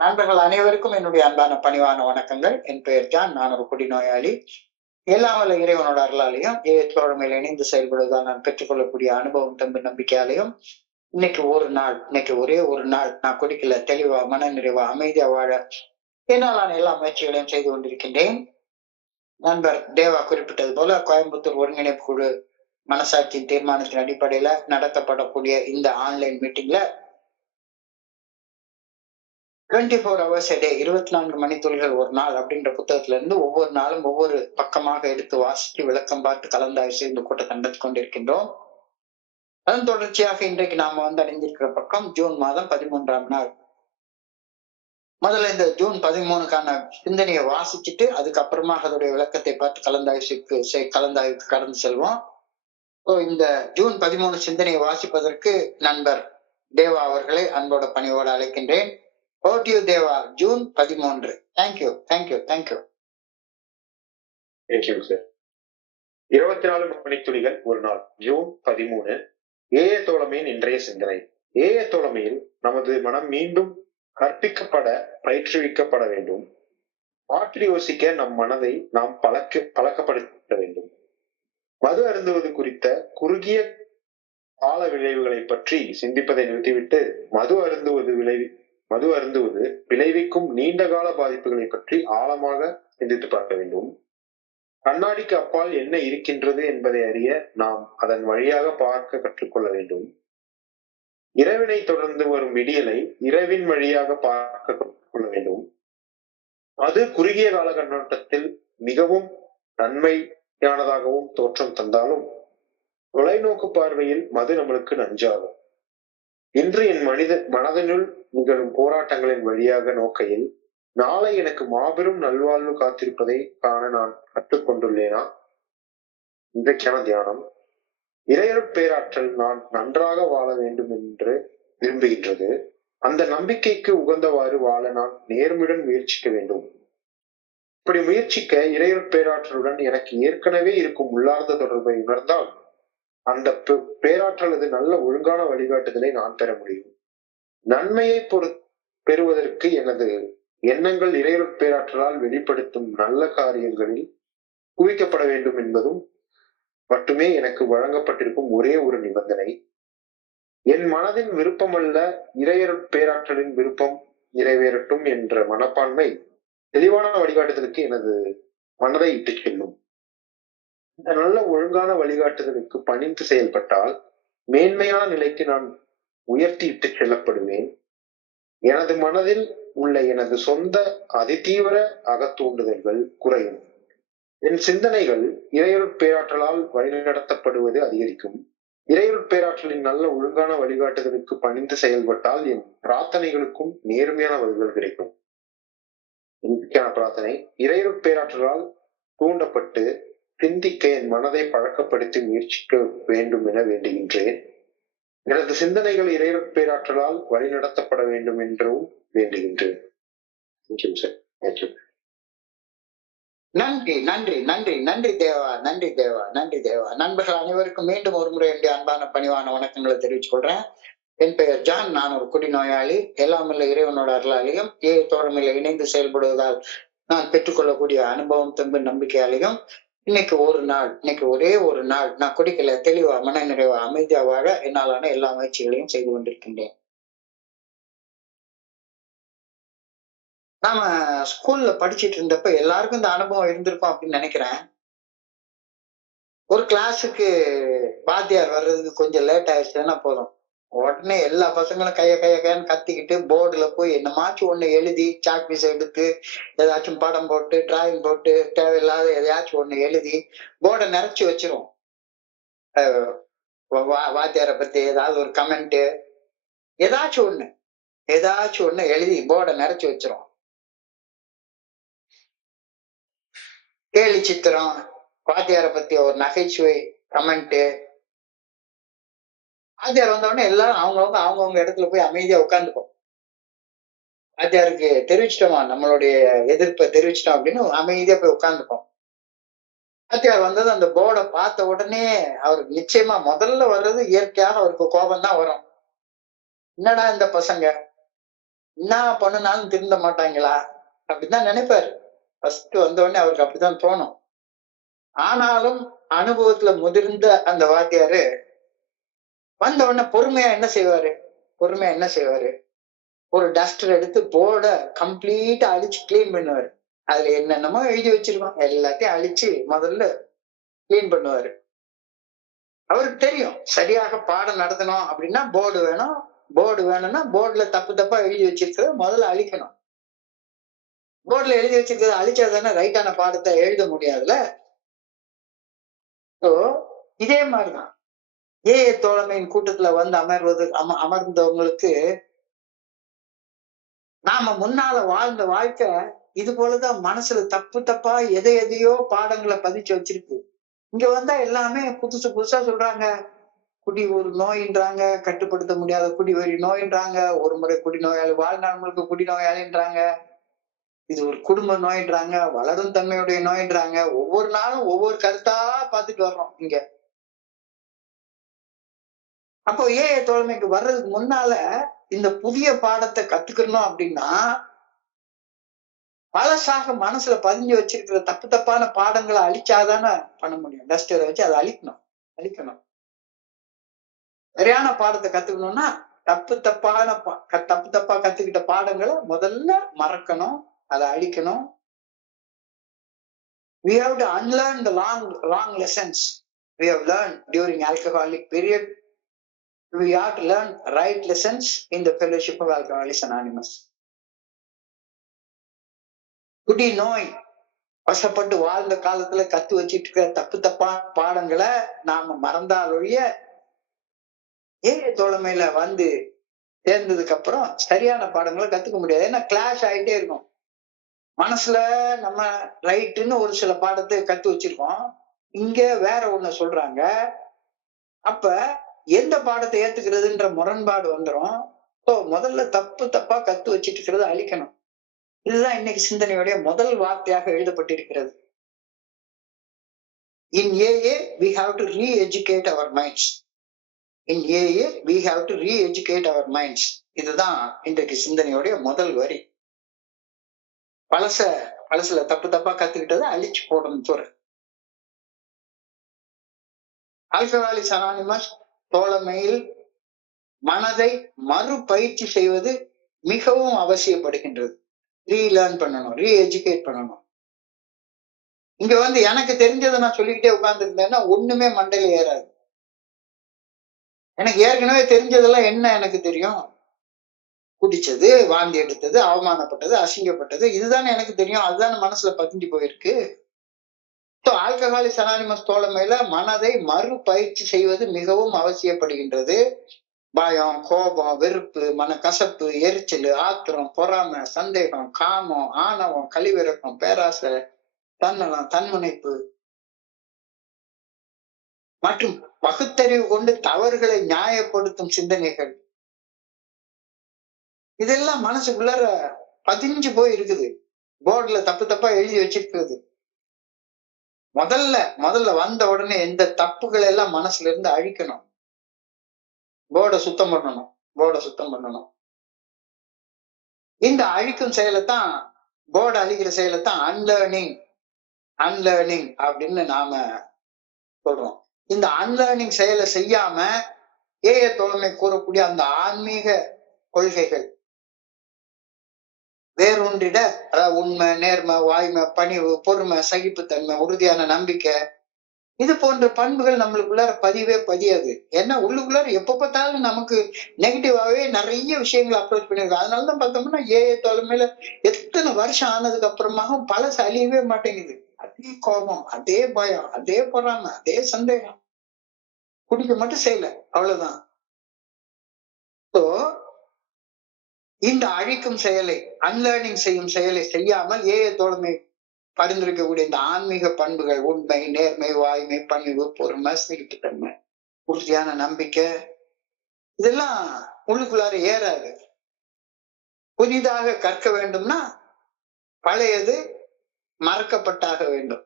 நண்பர்கள் அனைவருக்கும் என்னுடைய அன்பான பணிவான வணக்கங்கள். என் பெயர் ஜான். நான் ஒரு குடிநோயாளி. எல்லாம் வல்ல இறைவனோட அருளாலையும் தோழமையில் இணைந்து செயல்படுவதால் நான் பெற்றுக்கொள்ளக்கூடிய அனுபவம் தம்பு நம்பிக்கையாலையும் இன்னைக்கு ஒரே ஒரு நாள் நான் குடிக்கல, தெளிவா மன நிறைவா அமைதியா வாழ என்னால் நான் எல்லா முயற்சிகளையும் செய்து கொண்டிருக்கின்றேன். நண்பர் தேவா குறிப்பிட்டது போல கோயம்புத்தூர் ஒருங்கிணைப்பு குழு மனசாட்சியின் தீர்மானத்தின் அடிப்படையில நடத்தப்படக்கூடிய இந்த ஆன்லைன் மீட்டிங்ல 24 hours a day 24 மணித்துளிகள் ஒரு நாள் அப்படின்ற புத்தகத்துல இருந்து ஒவ்வொரு நாளும் ஒவ்வொரு பக்கமாக எடுத்து வாசித்து விளக்கம் பார்த்து கலந்தாய்வு செய்து கூட்டத்தை நடத்தி கொண்டிருக்கின்றோம். அதன் தொடர்ச்சியாக இன்றைக்கு நாம அடைந்திருக்கிற பக்கம் ஜூன் மாதம் 13ஆம் நாள். முதல்ல இந்த ஜூன் 13க்கான சிந்தனையை வாசிச்சுட்டு அதுக்கப்புறமா அதோடைய விளக்கத்தை பார்த்து கலந்தாய்வுக்கு கடந்து செல்வோம். இந்த ஜூன் 13 சிந்தனையை வாசிப்பதற்கு நண்பர் தேவா அவர்களை அன்போட பணியோடு அழைக்கின்றேன். தேவா, ஜூன் 13. தேங்க்யூ. 24 மணித்துளிகள் ஒரு நாள், ஜூன் 13. ஏய தோழமையின் இன்றைய சிந்தனை. ஏய தோழமையில் நமது மனம் மீண்டும் கற்பிக்கப்பட பயிற்றுவிக்கப்பட வேண்டும். மாற்றி யோசிக்க நம் மனதை நாம் பழக்கப்படுத்த வேண்டும். மது அருந்துவது குறித்த குறுகிய கால விளைவுகளை பற்றி சிந்திப்பதை நிறுத்திவிட்டு மது அருந்துவது விளைவிக்கும் நீண்ட கால பாதிப்புகளை பற்றி ஆழமாக சிந்தித்து பார்க்க வேண்டும். கண்ணாடிக்கு அப்பால் என்ன இருக்கின்றது என்பதை அறிய நாம் அதன் வழியாக பார்க்க கற்றுக்கொள்ள வேண்டும். இரவினை தொடர்ந்து வரும் விடியலை இரவின் வழியாக பார்க்க கற்றுக்கொள்ள வேண்டும். அது குறுகிய கால கண்ணோட்டத்தில் மிகவும் நன்மையானதாகவும் தோற்றம் தந்தாலும் தொலைநோக்கு பார்வையில் மது நம்மளுக்கு நஞ்சாகும். இன்று என் மனதனுள் நிகழும் போராட்டங்களின் வழியாக நோக்கையில் நாளை எனக்கு மாபெரும் நல்வாழ்வு காத்திருப்பதை காண நான் கற்றுக்கொண்டுள்ளேனா? இன்றைக்கான தியானம். இறையருட் பேராற்றல் நான் நன்றாக வாழ வேண்டும் என்று விரும்புகின்றது. அந்த நம்பிக்கைக்கு உகந்தவாறு வாழ நான் நேர்மையுடன் முயற்சிக்க வேண்டும். இப்படி முயற்சிக்க இறையருட் பேராற்றலுடன் எனக்கு ஏற்கனவே இருக்கும் உள்ளார்ந்த தொடர்பை உணர்ந்தால் அந்த பேராற்றலது நல்ல ஒழுங்கான வழிகாட்டுதலை நான் பெற முடியும். நன்மையை பெறுவதற்கு எனது எண்ணங்கள் இறையருட் பேராற்றலால் வெளிப்படுத்தும் நல்ல காரியங்களில் குவிக்கப்பட வேண்டும் என்பதும் மட்டுமே எனக்கு வழங்கப்பட்டிருக்கும் ஒரே ஒரு நிபந்தனை. என் மனதின் விருப்பமல்ல, இறையருட் பேராற்றலின் விருப்பம் நிறைவேறட்டும் என்ற மனப்பான்மை தெளிவான வழிகாட்டுதலுக்கு எனது மனதை இட்டு செல்லும். இந்த நல்ல ஒழுங்கான வழிகாட்டுதலுக்கு பணிந்து செயல்பட்டால் மேன்மையான நிலைக்கு நான் உயர்த்தி இட்டு செல்லப்படுவேன். எனது மனதில் உள்ள எனது சொந்த அதிதீவிர அகத்தூண்டுதல்கள் குறையும். என் சிந்தனைகள் இறையருட் பேராற்றலால் வழிநடத்தப்படுவது அதிகரிக்கும். இறையருட் பேராற்றலின் நல்ல ஒழுங்கான வழிகாட்டுதலுக்கு பணிந்து செயல்பட்டால் என் பிரார்த்தனைகளுக்கும் நேர்மையான பதில்கள் கிடைக்கும். பிரார்த்தனை. இறையருட் பேராற்றலால் தூண்டப்பட்டு சிந்திக்க என் மனதை பழக்கப்படுத்தி முயற்சிக்க வேண்டும் என வேண்டுகின்றேன். எனது சிந்தனைகள் இறையருட் பேராற்றலால் வழிநடத்தப்பட வேண்டும் என்றும் வேண்டுகின்றேன். நன்றி தேவா. நண்பர்கள் அனைவருக்கும் மீண்டும் ஒரு முறை என்னுடைய அன்பான பணிவான வணக்கங்களை தெரிவித்துக் கொள்றேன். என் பெயர் ஜான். நான் ஒரு குடிநோயாளி. எல்லாமல்ல இறைவனோட அருளாலையும் தோழமையில இணைந்து செயல்படுவதால் நான் பெற்றுக்கொள்ளக்கூடிய அனுபவம் தம்பு நம்பிக்கையாலையும் இன்னைக்கு ஒரே ஒரு நாள் நான் குடிக்கல, தெளிவா மன நிறைவா அமைதியா வாழ என்னாலான எல்லா முயற்சிகளையும் செய்து கொண்டிருக்கின்றேன். நாம ஸ்கூல்ல படிச்சுட்டு இருந்தப்ப எல்லாருக்கும் இந்த அனுபவம் இருந்திருக்கும் அப்படின்னு நினைக்கிறேன். ஒரு கிளாஸுக்கு வாத்தியார் வர்றதுக்கு கொஞ்சம் லேட் ஆயிடுச்சுன்னா போதும், உடனே எல்லா பசங்களும் கையன்னு கத்திக்கிட்டு போர்டுல போய் என்னமாச்சும் ஒண்ணு எழுதி சாக் பீஸ் எடுத்து ஏதாச்சும் படம் போட்டு டிராயிங் போட்டு தேவையில்லாத எதையாச்சும் ஒண்ணு எழுதி போர்டை நிறைச்சு வச்சிரும். வாத்தியாரை பத்தி ஏதாவது ஒரு கமெண்ட் ஏதாச்சும் ஒண்ணு எழுதி போர்டை நிறைச்சு வச்சிரும். கேலி சித்திரம், வாத்தியாரை பத்தி ஒரு நகைச்சுவை கமெண்ட். வாத்தியார் வந்தவுடனே எல்லாரும் அவங்கவுங்க இடத்துல போய் அமைதியா உட்காந்துப்போம். வாத்தியாருக்கு தெரிவிச்சிட்டோமா, நம்மளுடைய எதிர்ப்பை தெரிவிச்சிட்டோம் அப்படின்னு அமைதியா போய் உட்காந்துப்போம். வாத்தியார் வந்தது அந்த போர்டை பார்த்த உடனே அவருக்கு நிச்சயமா முதல்ல வர்றது இயற்கையாக அவருக்கு கோபம் தான் வரும். என்னடா இந்த பசங்க என்ன பண்ணுனாலும் திருந்த மாட்டாங்களா அப்படிதான் நினைப்பாரு. ஃபர்ஸ்ட் வந்த உடனே அவருக்கு அப்படித்தான் தோணும். ஆனாலும் அனுபவத்துல முதிர்ந்த அந்த வாத்தியாரு வந்த உடனே பொறுமையா என்ன செய்வாரு, ஒரு டஸ்டர் எடுத்து போர்ட கம்ப்ளீட்டா அழிச்சு கிளீன் பண்ணுவாரு. அதுல என்னென்னமோ எழுதி வச்சிருக்கோம் எல்லாத்தையும் அழிச்சு முதல்ல கிளீன் பண்ணுவாரு. அவருக்கு தெரியும் சரியாக பாடம் நடத்தணும் அப்படின்னா போர்டு வேணும். போர்டு வேணும்னா போர்டுல தப்பு தப்பா எழுதி வச்சிருக்கிறத முதல்ல அழிக்கணும். போர்டுல எழுதி வச்சிருக்கிறத அழிச்சாதானே ரைட்டான பாடத்தை எழுத முடியாதுல்ல. ஸோ இதே மாதிரிதான் ஏஏ தோழமையின் கூட்டத்துல வந்து அமர்ந்தவங்களுக்கு நாம முன்னால வாழ்ந்த வாழ்க்கை இது போலதான் மனசுல தப்பு தப்பா எதையோ பாடங்களை பதிச்சு வச்சிருக்கு. இங்க வந்தா எல்லாமே புதுசு புதுசா சொல்றாங்க. குடி ஒரு நோயின்றாங்க, கட்டுப்படுத்த முடியாத குடிவெறி நோயின்றாங்க, ஒரு முறை குடிநோயாளி வாழ்நாள் முழுக்க குடிநோயாளின்றாங்க, இது ஒரு குடும்ப நோயின்றாங்க, வளரும் தன்மையுடைய நோயின்றாங்க. ஒவ்வொரு நாளும் ஒவ்வொரு கருத்தா பார்த்துட்டு வர்றோம் இங்க. அப்போ ஏஏ தோழமைக்கு வர்றதுக்கு முன்னால இந்த புதிய பாடத்தை கத்துக்கணும் அப்படின்னா பழசாக மனசுல பதிஞ்சு வச்சிருக்கிற தப்பு தப்பான பாடங்களை அழிச்சாதானே பண்ண முடியும். டஸ்டரை வச்சு அதை அழிக்கணும். சரியான பாடத்தை கத்துக்கணும்னா தப்பு தப்பா கத்துக்கிட்ட பாடங்களை முதல்ல மறக்கணும், அதை அழிக்கணும். We have to unlearn the wrong lessons we have learned during alcoholic period. We have to learn right lessons in the fellowship of Alcoholics Anonymous. குடி நோய் வசப்பட்டு வாழ்ந்த காலத்துல கத்து வச்சிட்டு இருக்கிற தப்பு தப்பா பாடங்களை நாம மறந்தால் ஒழிய ஏஏ தோழமையில வந்து சேர்ந்ததுக்கு அப்புறம் சரியான பாடங்களை கத்துக்க முடியாது. ஏன்னா கிளாஷ் ஆயிட்டே இருக்கும். மனசுல நம்ம ரைட்டுன்னு ஒரு சில பாடத்தை கத்து வச்சிருக்கோம், இங்க வேற ஒண்ணு சொல்றாங்க. அப்ப எந்த பாடத்தை ஏத்துக்கிறதுன்ற முரண்பாடு வந்துடும். முதல்ல தப்பு தப்பா கத்து வச்சிட்டு இருக்கிறத அழிக்கணும். இதுதான் இன்னைக்கு சிந்தனையுடைய முதல் வார்த்தையாக எழுதப்பட்டிருக்கிறது. In AA we have to re-educate our minds. In AA we have to re-educate our minds. இதுதான் இன்றைக்கு சிந்தனையுடைய முதல் வரி. பழசுல தப்பு தப்பா கத்துக்கிட்டதை அழிச்சு போடணும் தோற. ஆல்கஹாலிக்ஸ் அனானிமஸ் தோழமையில் மனதை மறுபயிற்சி செய்வது மிகவும் அவசியப்படுகின்றது. ரீலேர்ன் பண்ணணும், ரீஎஜுகேட் பண்ணணும். இங்க வந்து எனக்கு தெரிஞ்சதை நான் சொல்லிக்கிட்டே உட்கார்ந்து இருந்தேன்னா ஒண்ணுமே மண்டையில ஏறாது. எனக்கு ஏற்கனவே தெரிஞ்சதெல்லாம் என்ன எனக்கு தெரியும்? குடிச்சது, வாந்தி எடுத்தது, அவமானப்பட்டது, அசிங்கப்பட்டது, இதுதானே எனக்கு தெரியும். அதுதானே மனசுல பதிஞ்சு போயிருக்கு. ஆல்கஹாலிக்ஸ் அனானிமஸ் தோழமையில மனதை மறுபயிற்சி செய்வது மிகவும் அவசியப்படுகின்றது. பயம், கோபம், வெறுப்பு, மனக்கசப்பு, எரிச்சல், ஆத்திரம், பொறாமை, சந்தேகம், காமம், ஆணவம், கழிவிறக்கம், பேராசை, தன்னலம், தன்முனைப்பு மற்றும் பகுத்தறிவு கொண்டு தவறுகளை நியாயப்படுத்தும் சிந்தனைகள், இதெல்லாம் மனசுக்குள்ளார பதிஞ்சு போய் இருக்குது. போர்டுல தப்பு தப்பா எழுதி வச்சிருக்கிறது. முதல்ல வந்த உடனே இந்த தப்புகள் எல்லாம் மனசுல இருந்து அழிக்கணும். போர்டை சுத்தம் பண்ணணும். இந்த அழிக்கும் செயலைத்தான், போர்டு அழிக்கிற செயலைத்தான் அன்லேர்னிங் அப்படின்னு நாம சொல்றோம். இந்த அன்லேர்னிங் செயலை செய்யாம ஏஏ தோழமை கூறக்கூடிய அந்த ஆன்மீக கொள்கைகள் வேறொன்றிட, அதாவது உண்மை, நேர்மை, வாய்மை, பணிவு, பொறுமை, சகிப்புத்தன்மை, உறுதியான நம்பிக்கை, இது போன்ற பண்புகள் நம்மளுக்குள்ளார பதியாது. ஏன்னா உள்ளுக்குள்ளார எப்ப பார்த்தாலும் நமக்கு நெகட்டிவாவே நிறைய விஷயங்களை அப்ரோச் பண்ணிருக்கோம். அதனாலதான் பார்த்தோம்னா ஏஏ தோழமையில எத்தனை வருஷம் ஆனதுக்கு அப்புறமாக பழசு அழியவே மாட்டேங்குது. அதே கோபம், அதே பயம், அதே பொறாமை, அதே சந்தேகம். குடிக்க மட்டும் செய்யல, அவ்வளவுதான். இந்த அழிக்கும் செயலை, அன்லேர்னிங் செய்யும் செயலை செய்யாமல் ஏஏ தோழமை பரிந்துரைக்கக்கூடிய இந்த ஆன்மீக பண்புகள், உண்மை, நேர்மை, வாய்மை, பணிவு, பொறுமை, சகிப்புத்தன்மை, உறுதியான நம்பிக்கை, இதெல்லாம் உள்ளுக்குள்ளார ஏறாது. புதிதாக கற்க வேண்டும்னா பழையது மறக்கப்பட்டாக வேண்டும்.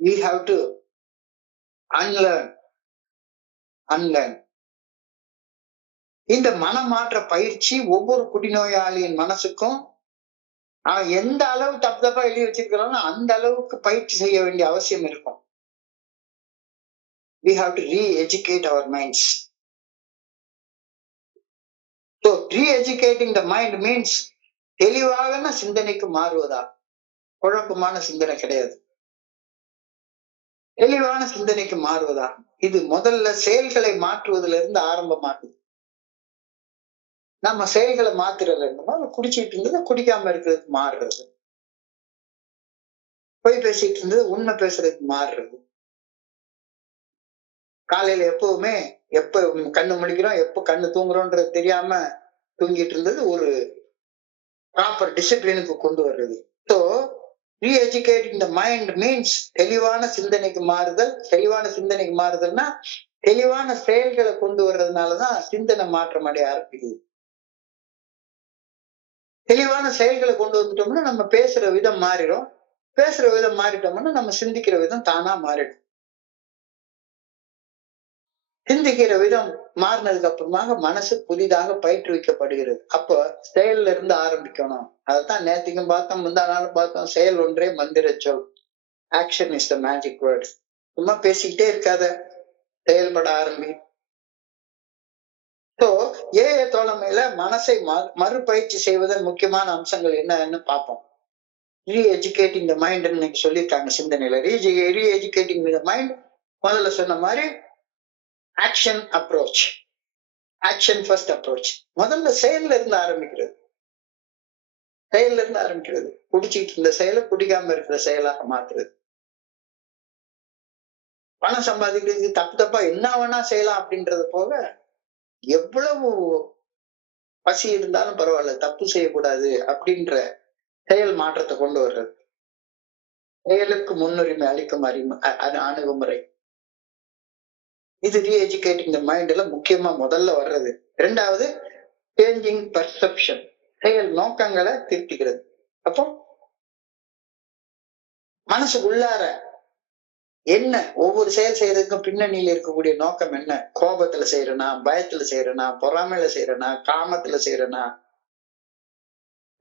We have to unlearn. இந்த மனமாற்ற பயிற்சி ஒவ்வொரு குடிநோயாளியின் மனசுக்கும் அவன் எந்த அளவு தப்பு தப்பா எழுதி வச்சிருக்கிறானோ அந்த அளவுக்கு பயிற்சி செய்ய வேண்டிய அவசியம் இருக்கும். We have to re-educate our minds. So re-educating the mind means தெளிவான சிந்தனைக்கு மாறுவதா? குழப்பமான சிந்தனை கிடையாது. தெளிவான சிந்தனைக்கு மாறுவதா? இது முதல்ல செயல்களை மாற்றுவதிலிருந்து இருந்து ஆரம்பமாகுது. நம்ம செயல்களை மாத்துறதுல இருந்தோம்னா குடிச்சிட்டு இருந்தது குடிக்காம இருக்கிறதுக்கு மாறுறது, பொய் பேசிட்டு இருந்தது உண்மை பேசுறதுக்கு மாறுறது, காலையில எப்பவுமே எப்ப கண்ணு முழிக்கிறோம் எப்ப கண்ணு தூங்குறோன்றது தெரியாம தூங்கிட்டு இருந்தது ஒரு ப்ராப்பர் டிசிப்ளினுக்கு கொண்டு வர்றது. ஸோ ரீஎஜுகேட்டிங் த மைண்ட் மீன்ஸ் தெளிவான சிந்தனைக்கு மாறுதல். தெளிவான சிந்தனைக்கு மாறுதல்னா தெளிவான செயல்களை கொண்டு வர்றதுனாலதான் சிந்தனை மாற்றம் அடைய ஆரம்பிக்குது. தெளிவான செயல்களை கொண்டு வந்துட்டோம்னா நம்ம பேசுற விதம் மாறிடும். பேசுற விதம் மாறிட்டோம்னா நம்ம சிந்திக்கிற விதம் தானா மாறிடும். சிந்திக்கிற விதம் மாறினதுக்கு அப்புறமாக மனசு புதிதாக பயிற்றுவிக்கப்படுகிறது. அப்போ செயல்ல இருந்து ஆரம்பிக்கணும். அதைத்தான் நேத்திக்கும் பார்த்தோம், முந்தா நாளும் பார்த்தோம். செயல் ஒன்றே மந்திர சொல். Action is the magic word. சும்மா பேசிக்கிட்டே இருக்காத, செயல்பட ஆரம்பி. ஸோ ஏஐ தோழமையில மனசை மறுபயிற்சி செய்வதன் முக்கியமான அம்சங்கள் என்னன்னு பார்ப்போம். ரீஎஜுகேட்டிங் த மைண்ட் இன்னைக்கு சொல்லியிருக்காங்க சிந்தனையில. ரீஎஜுகேட்டிங் த மைண்ட் முதல்ல சொன்ன மாதிரி action approach, action first approach. முதல்ல செயல்ல இருந்து ஆரம்பிக்கிறது. செயல்ல இருந்து ஆரம்பிக்கிறது. குடிச்சிட்டு இருந்த செயலை குடிக்காம இருக்கிற செயலாக மாத்துறது. பணம் சம்பாதிக்கிறதுக்கு தப்பு தப்பா என்ன வேணா செய்யலாம் அப்படின்றது போக, எவ்வளவு பசி இருந்தாலும் பரவாயில்ல தப்பு செய்யக்கூடாது அப்படின்ற செயல் மாற்றத்தை கொண்டு வர்றது. செயலுக்கு முன்னுரிமை அளிக்கும் அணுகுமுறை. இது ரீஎஜுகேட்டிங் த மைண்ட்ல முக்கியமா முதல்ல வர்றது. இரண்டாவது சேஞ்சிங் பர்செப்ஷன், செயல் நோக்கங்களை திருத்திக்கிறது. அப்போ மனசுக்கு உள்ளார என்ன ஒவ்வொரு செயல் செய்யறதுக்கும் பின்னணியில இருக்கக்கூடிய நோக்கம் என்ன? கோபத்துல செய்யறனா, பயத்துல செய்யறனா, பொறாமையில செய்யறனா, காமத்துல செய்யறனா?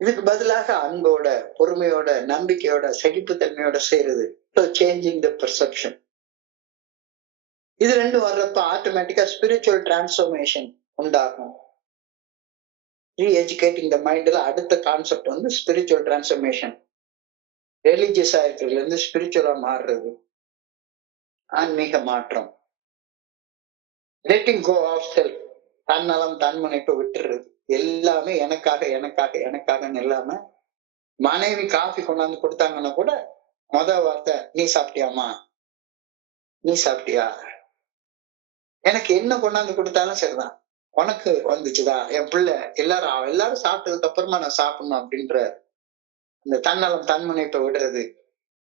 இதுக்கு பதிலாக அன்போட, பொறுமையோட, நம்பிக்கையோட, சகிப்புத்தன்மையோட செய்யறது. Changing the perception. இது ரெண்டும் வர்றப்ப ஆட்டோமேட்டிக்கா ஸ்பிரிச்சுவல் டிரான்ஸ்ஃபர்மேஷன் உண்டாகும். ரீஎஜுகேட்டிங் த மைண்ட்ல அடுத்த கான்செப்ட் வந்து ஸ்பிரிச்சுவல் டிரான்ஸ்ஃபர்மேஷன். ரிலீஜியஸா இருக்கிறதுல இருந்து ஸ்பிரிச்சுவலா மாறுறது, ஆன்மீக மாற்றம். லெட்டிங் கோ ஆஃப் செல்ஃப், தன்னலம் தன்முனைப்பை விட்டுறது. எல்லாமே எனக்காக எனக்காக எனக்காகன்னு இல்லாம, மனைவி காஃபி கொண்டாந்து கொடுத்தாங்கன்னா கூட வார்த்தை நீ சாப்பிட்டியாமா, நீ சாப்பிட்டியா, எனக்கு என்ன கொண்டாந்து கொடுத்தாலும் சரிதான், உனக்கு வந்துச்சுதா, என் பிள்ளை எல்லாரும் சாப்பிட்டதுக்கு அப்புறமா நான் சாப்பிடணும் அப்படின்ற இந்த தன்னலம் தன்முனைப்பை விடுறது.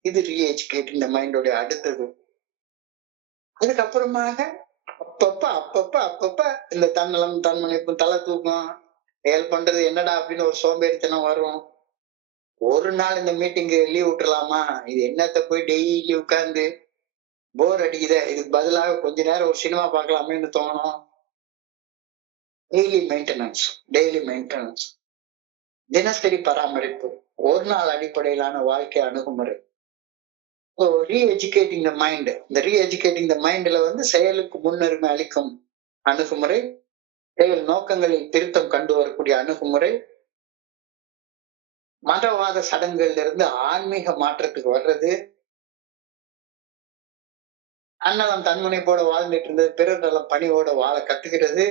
இது ரீஎஜுகேட்டிங் இந்த மைண்டோட அடுத்தது. அதுக்கப்புறமாக அப்பப்ப இந்த தன்னலம் தன்முனைப்பு, தலை தூக்கம், செயல் பண்றது என்னடா அப்படின்னு ஒரு சோம்பேறித்தனம் வரும். ஒரு நாள் இந்த மீட்டிங்கு லீவ் விட்டுலாமா, இது என்னத்த போய் டெய்லி உட்கார்ந்து போர் அடிக்குத, இதுக்கு பதிலாக கொஞ்ச நேரம் ஒரு சினிமா பார்க்கலாமேன்னு தோணும். டெய்லி மெயின்டெனன்ஸ், தினசரி பராமரிப்பு, ஒரு நாள் அடிப்படையிலான வாழ்க்கை அணுகுமுறை. ரீஎஜுகேட்டிங் த மைண்ட். இந்த ரீஎஜுகேட்டிங் த மைண்ட்ல வந்து செயலுக்கு முன்னுரிமை அளிக்கும் அணுகுமுறை, செயல் நோக்கங்களில் திருத்தம் கண்டு வரக்கூடிய அணுகுமுறை, மதவாத சடங்குகள்ல இருந்து ஆன்மீக மாற்றத்துக்கு வர்றது, அன்னலம் தன்முனைப்போட வாழ்ந்துட்டு இருந்தது பிறர் நலம் பணியோட வாழ கத்துக்கிறது,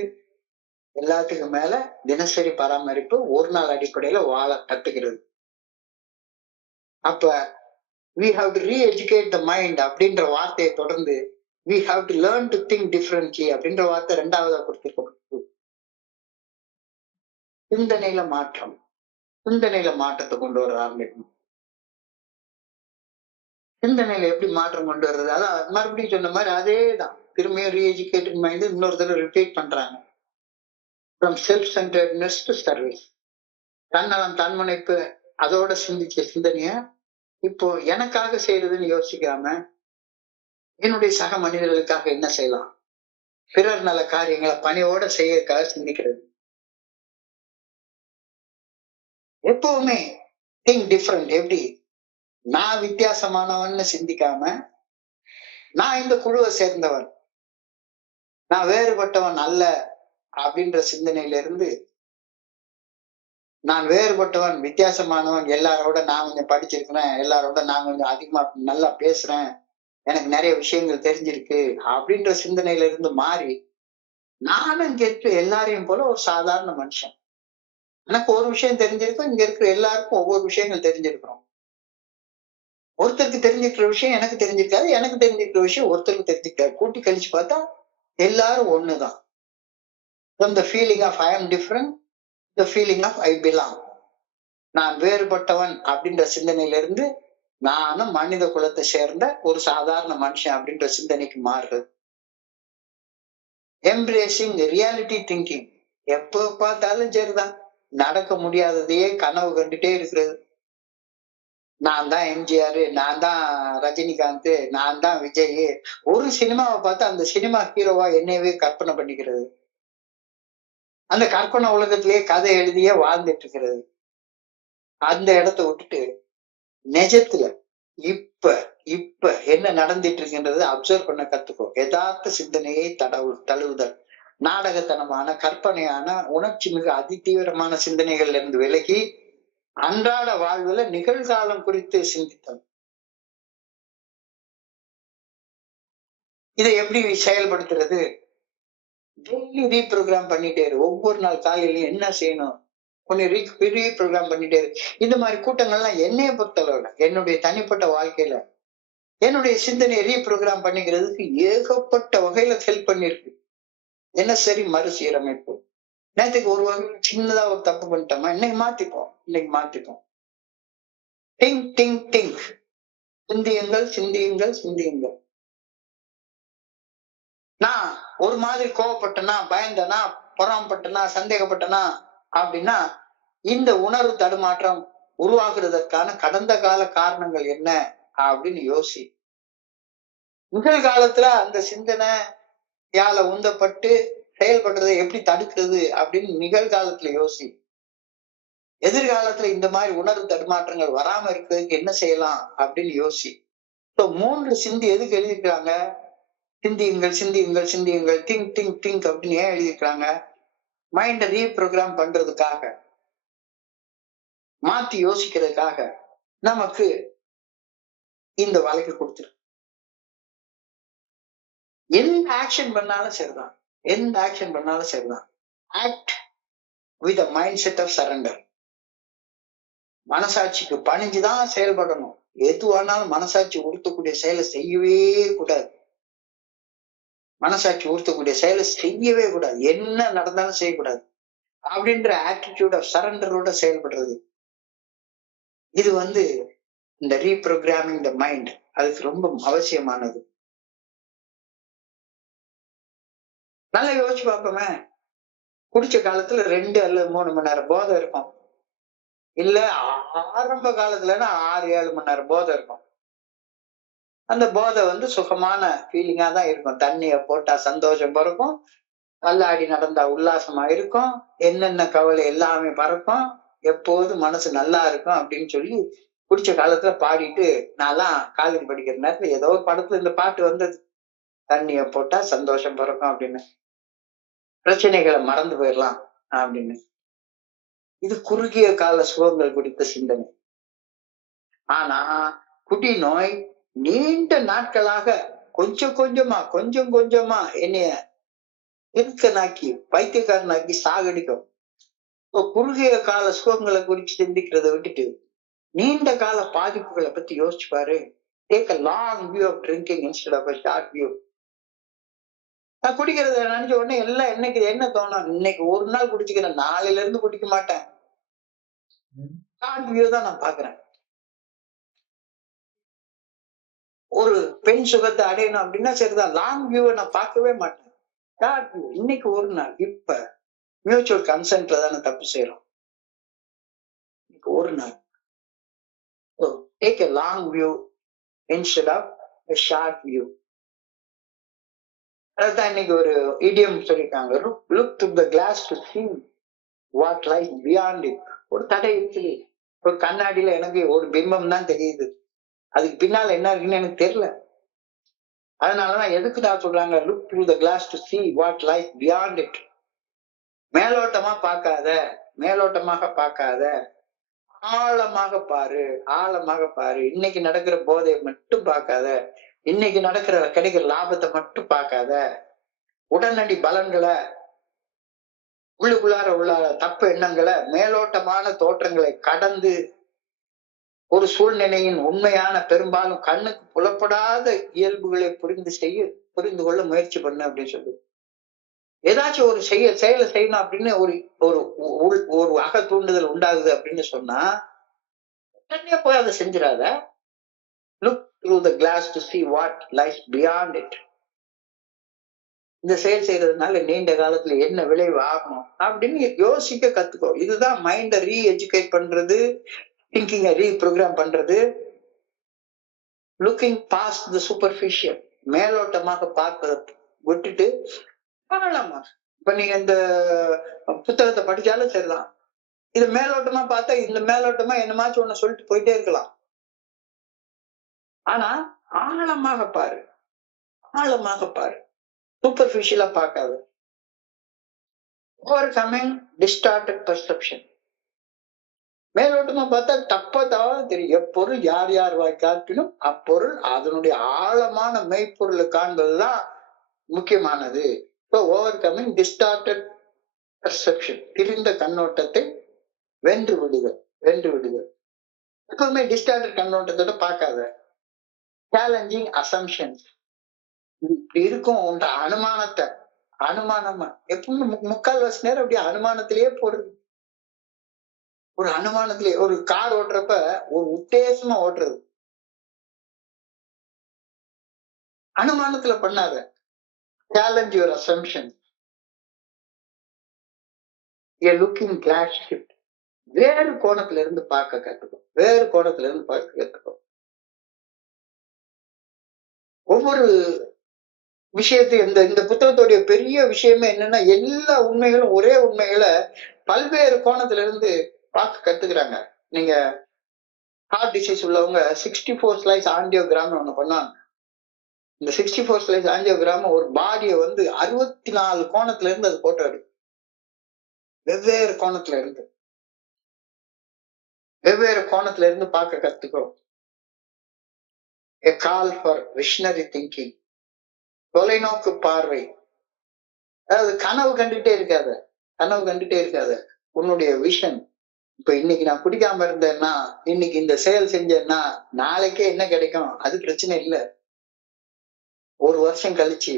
எல்லாத்துக்கும் மேல தினசரி பராமரிப்பு, ஒரு நாள் அடிப்படையில வாழ கத்துக்கிறது. அப்ப we have to re-educate the mind அப்படின்ற வார்த்தையை தொடர்ந்து we have to learn to think differently அப்படின்ற வார்த்தை இரண்டாவதா கொடுத்திருக்கோம். சிந்தனையில மாற்றத்தை கொண்டு வர ஆரம்பிக்கணும். சிந்தனையில எப்படி மாற்றம் கொண்டு வர்றது? அதான் மறுபடியும் சொன்ன மாதிரி அதேதான் திரும்பியும் ரீஎஜுகேட்டிங் மைண்ட் இன்னொரு தடவை ரிப்பீட் பண்றாங்க. From self centredness to service. தன்னலம் தன்முனைப்பு அதோட சிந்திச்ச சிந்தனைய இப்போ எனக்காக செய்யறதுன்னு யோசிக்காம என்னுடைய சக மனிதர்களுக்காக என்ன செய்யலாம், பிறர் நல காரியங்களை பணியோட செய்யறதுக்காக சிந்திக்கிறது. எப்பவுமே திங்க் டிஃப்ரெண்ட். எப்படி நான் வித்தியாசமானவன்னு சிந்திக்காம, நான் இந்த குழுவை சேர்ந்தவன், நான் வேறுபட்டவன் அல்ல அப்படின்ற சிந்தனையில இருந்து, நான் வேறுபட்டவன், வித்தியாசமானவன், எல்லாரோட நான் கொஞ்சம் படிச்சிருக்கிறேன், எல்லாரோட நான் கொஞ்சம் அதிகமா நல்லா பேசுறேன், எனக்கு நிறைய விஷயங்கள் தெரிஞ்சிருக்கு அப்படின்ற சிந்தனையில இருந்து மாறி, நானும் கேட்டு எல்லாரையும் போல ஒரு சாதாரண மனுஷன். எனக்கு ஒரு விஷயம் தெரிஞ்சிருக்கும், இங்க இருக்கிற எல்லாருக்கும் ஒவ்வொரு விஷயங்கள் தெரிஞ்சிருக்கிறோம். ஒருத்தருக்கு தெரிஞ்சிருக்கிற விஷயம் எனக்கு தெரிஞ்சிருக்காது, எனக்கு தெரிஞ்சிருக்கிற விஷயம் ஒருத்தருக்கு தெரிஞ்சிருக்காது. கூட்டி கழிச்சு பார்த்தா எல்லாரும் ஒண்ணுதான். From the feeling of I am different, the feeling of I belong. நான் வேறுபட்டவன் அப்படின்ற சிந்தனையில இருந்து நானும் மனித குலத்தை சேர்ந்த ஒரு சாதாரண மனுஷன் அப்படின்ற சிந்தனைக்கு மாறுறது. Embracing reality thinking. எப்ப பார்த்தாலும் சரிதான், நடக்க முடியாததையே கனவு கண்டுட்டே இருக்கிறது. நான் தான் எம்ஜிஆர், நான் தான் ரஜினிகாந்த், நான் தான் விஜய். ஒரு சினிமாவை பார்த்து அந்த சினிமா ஹீரோவா என்னையவே கற்பனை பண்ணிக்கிறது. அந்த கற்பனை உலகத்திலேயே கதை எழுதியே வாழ்ந்துட்டு இருக்கிறது. அந்த இடத்தை விட்டுட்டு நிஜத்துல இப்ப இப்ப என்ன நடந்துட்டு இருக்குன்றத அப்சர்வ் பண்ண கத்துக்கோ. யதார்த்த சிந்தனையை தழுவுதல். நாடகத்தனமான, கற்பனையான, உணர்ச்சி மிக அதிதீவிரமான சிந்தனைகள்ல இருந்து விலகி அன்றாட வாழ்வுல நிகழ்காலம் குறித்து சிந்தித்தல். இதை எப்படி செயல்படுத்துறது? டெய்லி ரீப்ரோகிராம் பண்ணிட்டே இரு. ஒவ்வொரு நாள் காலையிலயும் என்ன செய்யணும், கொஞ்சம் ரீப்ரோகிராம் பண்ணிட்டே இரு. இந்த மாதிரி கூட்டங்கள்லாம் என்னைய பொறுத்தளவுல, என்னுடைய தனிப்பட்ட வாழ்க்கையில என்னுடைய சிந்தனையை ரீப்ரோகிராம் பண்ணிக்கிறதுக்கு ஏகப்பட்ட வகையில ஹெல்ப் பண்ணிருக்கு. என்ன சரி மறுசீரமைப்பு. நேற்றுக்கு ஒரு வகையில சின்னதா ஒரு தப்பு பண்ணிட்டோமா, இன்னைக்கு மாத்திப்போம். Think think think. சிந்தியுங்கள் சிந்தியுங்கள் சிந்தியுங்கள். நான் ஒரு மாதிரி கோவப்பட்டனா, பயந்தனா, பொறாமப்பட்டனா, சந்தேகப்பட்டனா அப்படின்னா இந்த உணர்வு தடுமாற்றம் உருவாக்குறதற்கான கடந்த கால காரணங்கள் என்ன அப்படின்னு யோசி. நிகழ்காலத்துல அந்த சிந்தனையால உந்தப்பட்டு செயல்படுறதை எப்படி தடுக்கிறது அப்படின்னு நிகழ்காலத்துல யோசி. எதிர்காலத்துல இந்த மாதிரி உணர்வு தடுமாற்றங்கள் வராம இருக்கிறதுக்கு என்ன செய்யலாம் அப்படின்னு யோசி. இப்போ 3 சிந்தி எதுக்கு எழுதியிருக்காங்க? சிந்தியுங்கள் சிந்தியுங்கள் சிந்தியுங்கள், திங்க் திங்க் திங்க் அப்படின்னு ஏன் எழுதியிருக்காங்க? மைண்ட ரீப்ரோகிராம் பண்றதுக்காக, மாத்தி யோசிக்கிறதுக்காக நமக்கு இந்த வழக்கு கொடுத்துரு. எந்த ஆக்ஷன் பண்ணாலும் சரிதான், act with mind set of surrender. மனசாட்சிக்கு பணிஞ்சுதான் செயல்படணும். எதுவானாலும் மனசாட்சி உறுத்தக்கூடிய செயலை செய்யவே கூடாது. என்ன நடந்தாலும் செய்யக்கூடாது அப்படின்ற ஆட்டிடியூட் ஆஃப் சரண்டரோட செயல்படுறது. இது இந்த ரீப்ரோகிராமிங் த மைண்ட் அதுக்கு ரொம்ப அவசியமானது. நல்லா யோசிச்சு பார்ப்போமே. குடிச்ச காலத்துல 2 அல்லது 3 மணி நேரம் போதை இருக்கும். இல்ல ஆரம்ப காலத்துலன்னா 6-7 மணி நேரம் போதை இருக்கும். அந்த போதை சுகமான ஃபீலிங்கா தான் இருக்கும். தண்ணிய போட்டா சந்தோஷம் பிறக்கும், தள்ளாடி நடந்தா உல்லாசமா இருக்கும், என்னென்ன கவலை எல்லாமே பறக்கும், எப்போதும் மனசு நல்லா இருக்கும் அப்படின்னு சொல்லி குடிச்ச காலத்துல பாடிட்டு, நான்லாம் காலேஜ் படிக்கிற நேரத்துல ஏதோ ஒரு படத்துல இந்த பாட்டு வந்தது, தண்ணிய போட்டா சந்தோஷம் பிறக்கும் அப்படின்னு, பிரச்சனைகளை மறந்து போயிடலாம் அப்படின்னு. இது குறுகிய கால சுகங்கள் குறித்த சிந்தனை. ஆனா குடி நோய் நீண்ட நாட்களாக கொஞ்சம் கொஞ்சமா என்னைய இருக்கனாக்கி பைத்தியக்காரனாக்கி சாகடிக்கும். குறுகிய கால சுகங்களை குறித்து சிந்திக்கிறத விட்டுட்டு நீண்ட கால பாதிப்புகளை பத்தி யோசிச்சு பாரு. Take a long view of drinking instead of a short view. நான் குடிக்கிறத நினைச்ச உடனே எல்லாம் என்னைக்கு என்ன தோணும், இன்னைக்கு ஒரு நாள் குடிச்சுக்கிறேன், நாளையில இருந்து குடிக்க மாட்டேன். ஷார்ட் வியூ தான் நான் பாக்குறேன். ஒரு பெண் சுகத்தை அடையணும் அப்படின்னா சரிதான், லாங் வியூவை நான் பார்க்கவே மாட்டேன். ஷார்ட் வியூ, இன்னைக்கு ஒரு நாள், இப்ப மியூச்சுவல் கன்சென்ட்ல தானே தப்பு செய்யறோம். இன்னைக்கு ஒரு நாள். Take a long view instead of a short view. அதுதான் இன்னைக்கு ஒரு இடியம் சொல்லியிருக்காங்க, look through the glass to see what lies beyond it. ஒரு தடை இருக்குது, ஒரு கண்ணாடியில எனக்கு ஒரு பிம்பம் தான் தெரியுது, அதுக்கு பின்னால என்ன இருக்குன்னு எனக்கு தெரியல. அதனாலதான் எதுக்கு நான் சொல்றாங்க, look through the glass to see what lies beyond it. மேலோட்டமா பார்க்காத, மேலோட்டமாக பார்க்காத, ஆழமாக பாரு, ஆழமாக பாரு. இன்னைக்கு நடக்கிற போதையை மட்டும் பார்க்காத, இன்னைக்கு நடக்கிற கிடைக்கிற லாபத்தை மட்டும் பார்க்காத, உடனடி பலன்களை, உள்ளுக்குள்ளார உள்ள தப்பு எண்ணங்களை, மேலோட்டமான தோற்றங்களை கடந்து ஒரு சூழ்நிலையின் உண்மையான பெரும்பாலும் கண்ணுக்கு புலப்படாத இயல்புகளை புரிந்து கொள்ள முயற்சி பண்ணு அப்படின்னு சொல்லு. ஏதாச்சும் ஒரு செயலை செய்யணும் அப்படின்னு ஒரு ஒரு ஒரு அக தூண்டுதல் உண்டாகுது அப்படின்னு சொன்னா உடனே போய் அதை செஞ்சிடாத. Look through the glass to see what lies beyond it. இந்த செயல் செய்யறதுனால நீண்ட காலத்துல என்ன விளைவு ஆகும் அப்படின்னு யோசிக்க கத்துக்கோ. இதுதான் மைண்ட ரீஎஜுகேட் பண்றது, திங்கிங்க ரீப்ரோகிராம் பண்றது. லுக்கிங் பாஸ்ட் த சூப்பர்ஃபிஷியல், மேலோட்டமாக பார்ப்பதை விட்டுட்டு ஆழமா. இப்ப நீங்க இந்த புத்தகத்தை படிச்சாலும் சரிதான், இது மேலோட்டமா பார்த்தா இந்த மேலோட்டமா என்னமாச்சும் ஒண்ணு சொல்லிட்டு போயிட்டே இருக்கலாம். ஆனா ஆழமாக பாரு, ஆழமாக பாரு, சூப்பர்ஃபிஷியலா பார்க்காது. ஓவர்கமிங் டிஸ்டார்டட் பெர்செப்ஷன். மேலோட்டமா பார்த்தா தப்பா தவறு தெரியும். எப்பொருள் யார் யார் வாய் காட்டினும் அப்பொருள் அதனுடைய ஆழமான மெய்ப்பொருளை காண்பதுதான் முக்கியமானது. ஓவர்கமிங் டிஸ்டார்டட் பெர்செப்ஷன், திரிந்த கண்ணோட்டத்தை வென்று விடுதல், வென்று விடுதல். எப்பவுமே டிஸ்டார்டட் கண்ணோட்டத்தோட பார்க்காத. சேலஞ்சிங் அசம்ஷன்ஸ், இப்படி இருக்கும் உன்ற அனுமானத்தை, அனுமானமா எப்பவுமே முக்கால்வாசி நேரம் அப்படியே அனுமானத்திலேயே போறது. ஒரு அனுமானத்திலே ஒரு கார் ஓட்டுறப்ப ஒரு உத்தேசமா ஓட்டுறது, அனுமானத்துல பண்ணாத. Challenge your assumption. Looking glass shift, வேறு கோணத்துல இருந்து பார்க்க கத்துக்கும், வேறு கோணத்துல இருந்து பார்க்க கத்துக்கும். ஒவ்வொரு விஷயத்தையும் இந்த புத்தகத்துடைய பெரிய விஷயமே என்னன்னா, எல்லா உண்மைகளும் ஒரே உண்மைகளை பல்வேறு கோணத்துல இருந்து பார்க்க கத்துக்கிறாங்க. நீங்க ஹார்ட் டிசீஸ் உள்ளவங்க 64 ஸ்லைஸ் ஆஞ்சியோகிராம் ஒண்ணு பண்ணாங்க. இந்த 64 ஸ்லைஸ் ஆஞ்சியோகிராம் ஒரு பாடியை 64 கோணத்துல இருந்து அது போட்டோ எடுக்கும். வெவ்வேறு கோணத்துல இருந்து, வெவ்வேறு கோணத்துல இருந்து பார்க்க கத்துக்கிறோம். A call for visionary thinking, தொலைநோக்கு பார்வை. அதாவது கனவு கண்டுட்டே இருக்காத, கனவு கண்டுட்டே இருக்காத. உன்னுடைய விஷன், இப்ப இன்னைக்கு நான் குடிக்காம இருந்தேன்னா, இன்னைக்கு இந்த செயல் செஞ்சேன்னா நாளைக்கே என்ன கிடைக்கும் அது பிரச்சனை இல்லை. ஒரு வருஷம் கழிச்சு,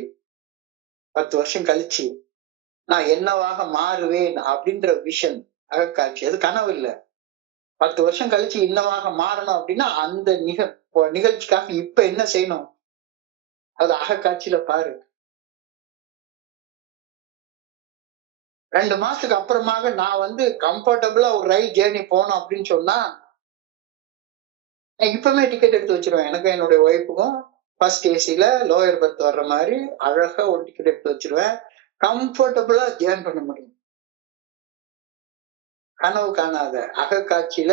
10 வருஷம் கழிச்சு நான் என்னவாக மாறுவேன் அப்படின்ற விஷன், அகக்காட்சி. அது கனவு இல்லை. 10 வருஷம் கழிச்சு என்னவாக மாறணும் அப்படின்னா அந்த நிகழ்ச்சிக்காக இப்ப என்ன செய்யணும் அது அகக்காட்சியில பாரு. 2 மாசத்துக்கு அப்புறமாக நான் கம்ஃபர்டபுளா ஒரு ரயில் ஜேர்னி போனோம் அப்படின்னு சொன்னா இப்பவுமே டிக்கெட் எடுத்து வச்சிருவேன். எனக்கும் என்னுடைய ஒய்ஃபுக்கும் ஃபர்ஸ்ட் ஏசில லோயர் பர்த் வர்ற மாதிரி அழகா ஒரு டிக்கெட் எடுத்து வச்சிருவேன். கம்ஃபர்டபுளா ஜேர்ன் பண்ண முடியும். கனவு காணாத, அகக்காட்சியில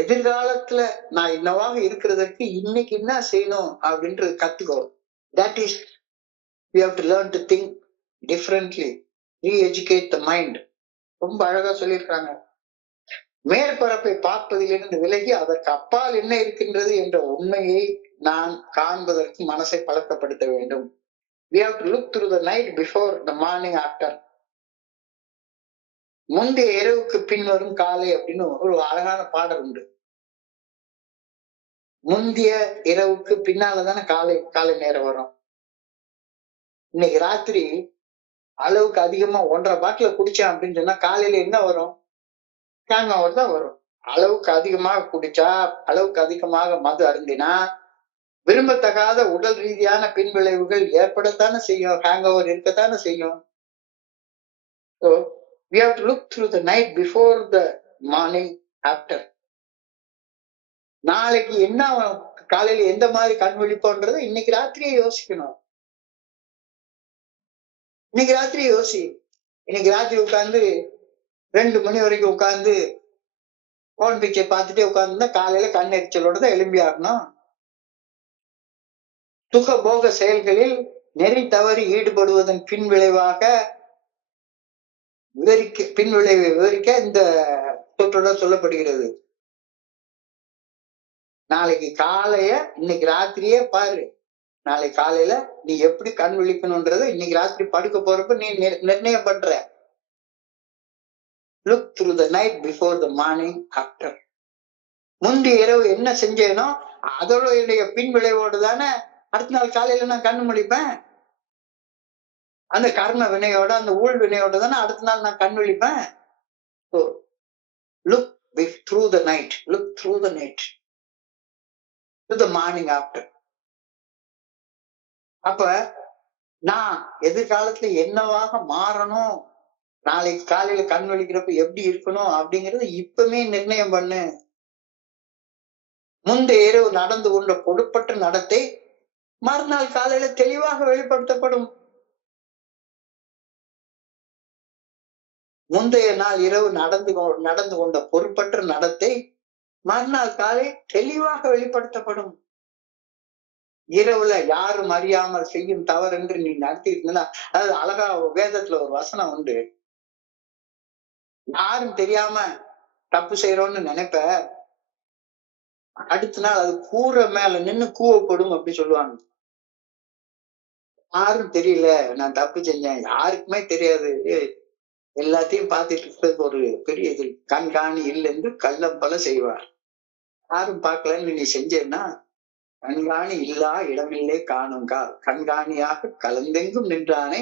எதிர்காலத்துல நான் இன்னவாக இருக்கிறதற்கு இன்னைக்கு என்ன செய்யணும் அப்படின்றது கத்துக்கோ. That is, we have to learn to think differently, re-educate the mind. ரொம்ப அழகா சொல்லியிருக்காங்க. மேற்பரப்பை பார்ப்பதிலிருந்து விலகி அதற்கு அப்பால் என்ன இருக்கின்றது என்ற உண்மையை நான் காண்பதற்கு மனசை பழக்கப்படுத்த வேண்டும். We have to look through the night before the morning after. முந்தைய இரவுக்கு பின் வரும் காலை அப்படின்னு ஒரு அழகான பாடல் உண்டு. முந்தைய இரவுக்கு பின்னாலதானே காலை நேரம் வரும். இன்னைக்கு ராத்திரி அளவுக்கு அதிகமா 1.5 பாட்டில குடிச்சேன் அப்படின்னு சொன்னா காலையில என்ன வரும்? ஹேங் ஓவர் தான் வரும். அளவுக்கு அதிகமாக குடிச்சா, அளவுக்கு அதிகமாக மது அருந்தினா விரும்பத்தகாத உடல் ரீதியான பின்விளைவுகள் ஏற்படத்தானே செய்யும், ஹேங் ஓவர் இருக்கத்தானே செய்யும். So we have to look through the night before the morning after. நாளைக்கு என்ன காலையில எந்த மாதிரி கண் விழிப்போன்றதை இன்னைக்கு ராத்திரியே யோசிக்கணும். இன்னைக்கு ராத்திரி யோசி. இன்னைக்கு ராத்திரி உட்கார்ந்து 2 மணி வரைக்கும் உட்கார்ந்து போன் பிக்சர் பார்த்துட்டே உட்கார்ந்து காலையில கண் எரிச்சலோட தான் எழும்பி ஆகணும். சுகபோக செயல்களில் நெறி தவறி ஈடுபடுவதன் பின் விளைவாக பின் விளைவை விவரிக்க இந்த சொற்றொடர் சொல்லப்படுகிறது. நாளைக்கு காலைய இன்னைக்கு ராத்திரியே பாரு. நாளை காலையில நீ எப்படி கண் விழிக்கணும்ன்றத இன்னைக்கு ராத்திரி படுக்க போறப்ப நீ நிர்ணயம் பண்ற. Look through the night before the morning after. முந்தைய இரவு என்ன செஞ்சேனோ அதோட பின் விளைவோடு தானே அடுத்த நாள் காலையில நான் கண்ணு முழிப்பேன். அந்த கர்ம வினையோட அந்த ஊழ் வினையோட தானே அடுத்த நாள் நான் கண் விழிப்பேன். Look through the night, look through the night to the morning after. அப்ப நான் எதிர்காலத்துல என்னவாக மாறணும், நாளைக்கு காலையில கண் விழிக்கிறப்ப எப்படி இருக்கணும் அப்படிங்கறத இப்பவே நிர்ணயம் பண்ணு. முந்தைய இரவு நடந்து கொண்ட கொடுப்பட்ட நடத்தை மறுநாள் காலையில தெளிவாக வெளிப்படுத்தப்படும். முந்தைய நாள் இரவு நடந்து கொண்ட பொறுப்பற்ற நடத்தை மறுநாள் காலை தெளிவாக வெளிப்படுத்தப்படும். இரவுல யாரும் அறியாமல் செய்யும் தவறு என்று நீ நடத்திருந்தா, அதாவது அழகா வேதத்துல ஒரு வசனம் உண்டு. யாரும் தெரியாம தப்பு செய்யறோம்னு நினைப்ப, அடுத்த நாள் அது கூரை மேல நின்னு கூவப்படும் அப்படி சொல்லுவாங்க. யாரும் தெரியல நான் தப்பு செஞ்சேன், யாருக்குமே தெரியாது, எல்லாத்தையும் பார்த்துட்டு இருக்கிறதுக்கு ஒரு பெரிய இது கண்காணி இல்லை என்று கள்ளம் பல செய்வார். யாரும் பார்க்கலன்னு நீ செஞ்சேன்னா கண்காணி இல்லா இடமில்லே காணுங்கால் கண்காணியாக கலந்தெங்கும் நின்றானே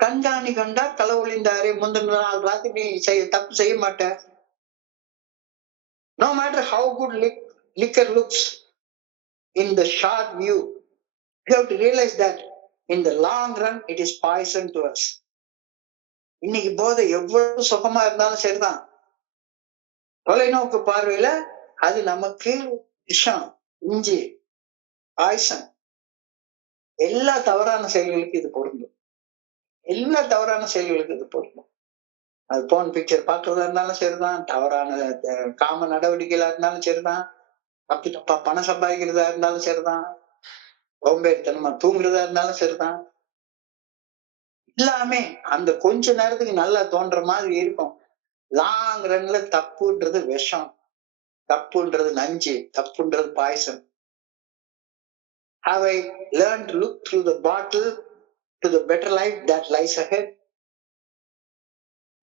கண்காணி கண்டா கள ஒளிந்தாரே. முந்தின நாள் ராத்திரி நீ தப்பு செய்ய மாட்ட. No matter how good liquor looks in the short view, you have to realize that in the long run it is poison to us. இன்னைக்கு போதை எவ்வளவு சுகமா இருந்தாலும் சரிதான், தொலைநோக்கு பார்வையில அது நமக்கு விஷம், இஞ்சி, பாய்சன். எல்லா தவறான செயல்களுக்கு இது பொருந்தும். எல்லா தவறான செயல்களுக்கு இது பொருந்தும். அது போன் பிக்சர் பாக்குறதா இருந்தாலும் சரிதான், தவறான காம நடவடிக்கைகளா இருந்தாலும் சரிதான், தப்பு தப்பா பணம் சம்பாதிக்கிறதா இருந்தாலும் சரிதான், சோம்பேறித்தனமா தூங்குறதா இருந்தாலும் சரிதான். எல்லாமே அந்த கொஞ்ச நேரத்துக்கு நல்லா தோன்ற மாதிரி இருக்கும். லாங் ரன்ல தப்புன்றது விஷம், தப்புன்றது நஞ்சு, தப்புன்றது poison. Have I learned to look through the bottle to the better life that lies ahead?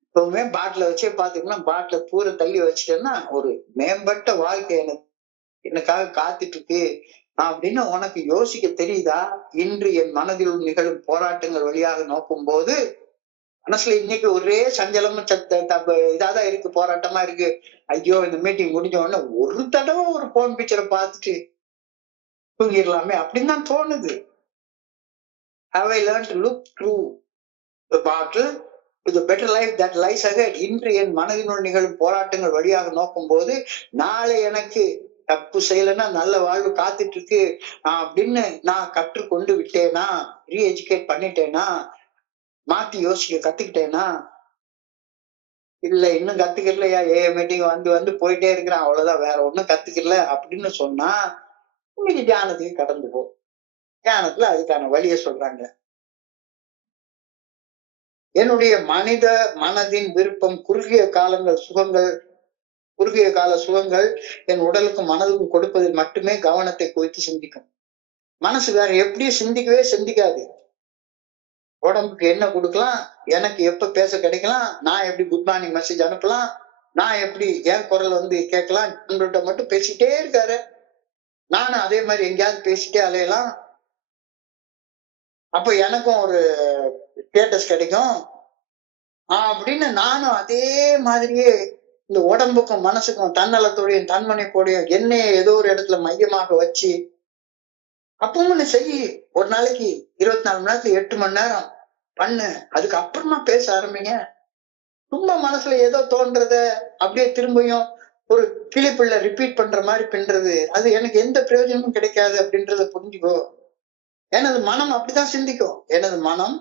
எப்பவுமே பாட்டில வச்சே பாத்துக்கணும். பாட்டில பூர தள்ளி வச்சுட்டேன்னா ஒரு மேம்பட்ட வாழ்க்கை எனக்காக காத்துட்டு இருக்கு அப்படின்னு உனக்கு யோசிக்க தெரியுதா? இன்று என் மனதில் நிகழும் போராட்டங்கள் வழியாக நோக்கும் போது மனசுல இன்னைக்கு ஒரே சஞ்சலமும் இதாதான் இருக்கு, போராட்டமா இருக்கு. ஐயோ இந்த மீட்டிங் முடிஞ்ச உடனே ஒரு தடவை ஒரு போன் பிக்சரை பார்த்துட்டு தூங்கிடலாமே அப்படின்னு தான் தோணுது. Have I learned to look through the bottle to the better life that lies ahead? இன்று என் மனதினுள் நிகழும் போராட்டங்கள் வழியாக நோக்கும் போது நாளை எனக்கு தப்பு செய்யலைன்னா நல்ல வாழ்வு காத்துட்டு இருக்கு அப்படின்னு நான் கற்றுக்கொண்டு விட்டேனா, ரீஎஜுகேட் பண்ணிட்டேனா, மாத்தி யோசிக்க கத்துக்கிட்டேனா? இல்ல இன்னும் கத்துக்கலையா, மீட்டிங் வந்து போயிட்டே இருக்கிறான், அவ்வளவுதான், வேற ஒண்ணும் கத்துக்கல அப்படின்னு சொன்னா இன்னைக்கு தியானத்துக்கு கடந்து போ. தியானத்துல அதுக்கான வழியை சொல்றாங்க. என்னுடைய மனித மனதின் விருப்பம் குறுகிய கால சுகங்கள் என் உடலுக்கும் மனதுக்கும் கொடுப்பதில் மட்டுமே கவனத்தை குவித்து சிந்திக்கும். மனசு வேற எப்படியும் சிந்திக்காது. உடம்புக்கு என்ன கொடுக்கலாம், எனக்கு எப்ப பேச கிடைக்கலாம், நான் எப்படி குட் மார்னிங் மெசேஜ் அனுப்பலாம், நான் எப்படி என் குரல் கேட்கலாம், நம்மள்கிட்ட மட்டும் பேசிட்டே இருக்காரு. நானும் அதே மாதிரி எங்கேயாவது பேசிட்டே அலையலாம். அப்ப எனக்கும் ஒரு ஸ்டேட்டஸ் கிடைக்கும் அப்படின்னு நானும் அதே மாதிரியே இந்த உடம்புக்கும் மனசுக்கும் தன்னலத்தோடையும் தன்மனைப்போடையும் என்னைய ஏதோ ஒரு இடத்துல மையமாக வச்சு அப்பவும் செய்யி. ஒரு நாளைக்கு 24 மணி நேரத்துல 8 மணி நேரம் பண்ணு. அதுக்கு அப்புறமா பேச ஆரம்பிங்க. சும்மா மனசுல ஏதோ தோன்றத அப்படியே திரும்பியும் ஒரு கிளிப்பிள்ள ரிப்பீட் பண்ற மாதிரி பின்றது, அது எனக்கு எந்த பிரயோஜனமும் கிடைக்காது அப்படின்றத புரிஞ்சுக்கோ. எனது மனம் அப்படிதான் சிந்திக்கும். எனது மனம்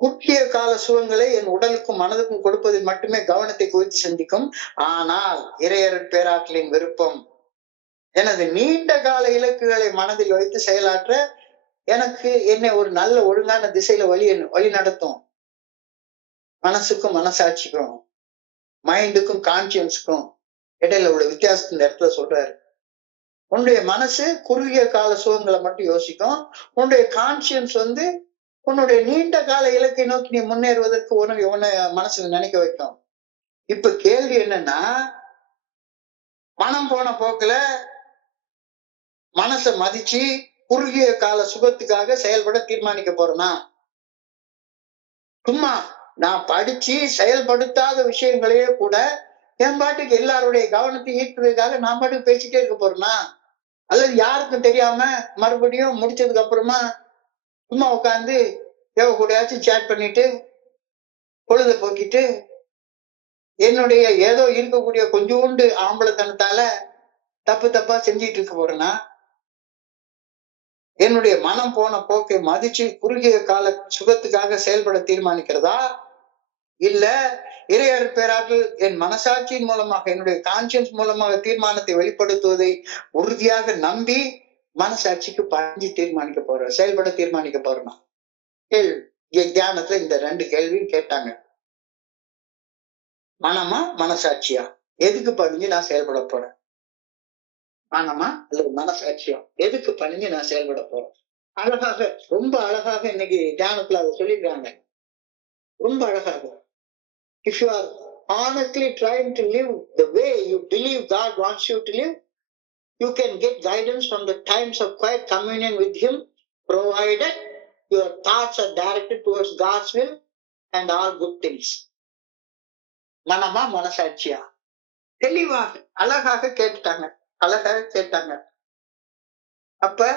குறுகிய கால சுகங்களை என் உடலுக்கும் மனதுக்கும் கொடுப்பதில் மட்டுமே கவனத்தை குவித்து சிந்திக்கும். ஆனால் இறையருட் பேராற்றலின் விருப்பம் எனது நீண்ட கால இலக்குகளை மனதில் வைத்து செயலாற்ற எனக்கு என்னை ஒரு நல்ல ஒழுங்கான திசையில வழி நடத்தும். மனசுக்கும் மனசாட்சிக்கும், மைண்டுக்கும் கான்சியன்ஸுக்கும் இடையில உள்ள வித்தியாசத்தை இந்த இடத்துல சொல்றாரு. உன்னுடைய மனசு குறுகிய கால சுகங்களை மட்டும் யோசிக்கும். உன்னுடைய கான்சியன்ஸ் உன்னுடைய நீண்ட கால இலக்கை நோக்கி நீ முன்னேறுவதற்கு உன்னை மனசுல நினைக்க வைக்கும். இப்ப கேள்வி என்னன்னா, மனம் போன போக்குல மனசை மதிச்சு குறுகிய கால சுகத்துக்காக செயல்பட தீர்மானிக்க போறேனா? சும்மா நான் படிச்சு செயல்படுத்தாத விஷயங்களையே கூட என் பாட்டுக்கு எல்லாருடைய கவனத்தை ஈர்க்கிறதுக்காக நான் பாட்டுக்கு பேசிட்டே இருக்க போறேனா? அல்லது யாருக்கும் தெரியாம மறுபடியும் முடிச்சதுக்கு அப்புறமா சும்மா உட்காந்து எவ கூடயாச்சும் சேட் பண்ணிட்டு பொழுத போக்கிட்டு என்னுடைய ஏதோ இருக்கக்கூடிய கொஞ்சோண்டு ஆம்பளத்தனத்தால தப்பா செஞ்சிட்டு இருக்க போறேனா? என்னுடைய மனம் போன போக்கை மதிச்சு குறுகிய கால சுகத்துக்காக செயல்பட தீர்மானிக்கிறதா? இல்ல இறையருட் பேராற்றல் என் மனசாட்சியின் மூலமாக, என்னுடைய கான்சியன்ஸ் மூலமாக தீர்மானத்தை வெளிப்படுத்துவதை உறுதியாக நம்பி மனசாட்சிக்கு பணிஞ்சு தீர்மானிக்க போறேன், செயல்பட தீர்மானிக்க போறேன். கேள்வி தியானத்துல இந்த 2 கேள்வியும் கேட்டாங்க. மனமா மனசாட்சியா? எதுக்கு பணிஞ்சு நான் செயல்பட போறேன்? மனமா அல்லது மனசாட்சியா? எதுக்கு பணிஞ்சு நான் செயல்பட போறேன்? அழகாக, ரொம்ப அழகாக இன்னைக்கு தியானத்துல அதை சொல்லிடுறாங்க. ரொம்ப அழகாக. If you are honestly trying to live the way you believe God wants you to live, you can get guidance from the times of quiet communion with Him, provided your thoughts are directed towards God's will and all good things. மனமா மனசாட்சியா? தெளிவாக அழகாக கேட்டுட்டாங்க, அழகாக கேட்டாங்க. அப்ப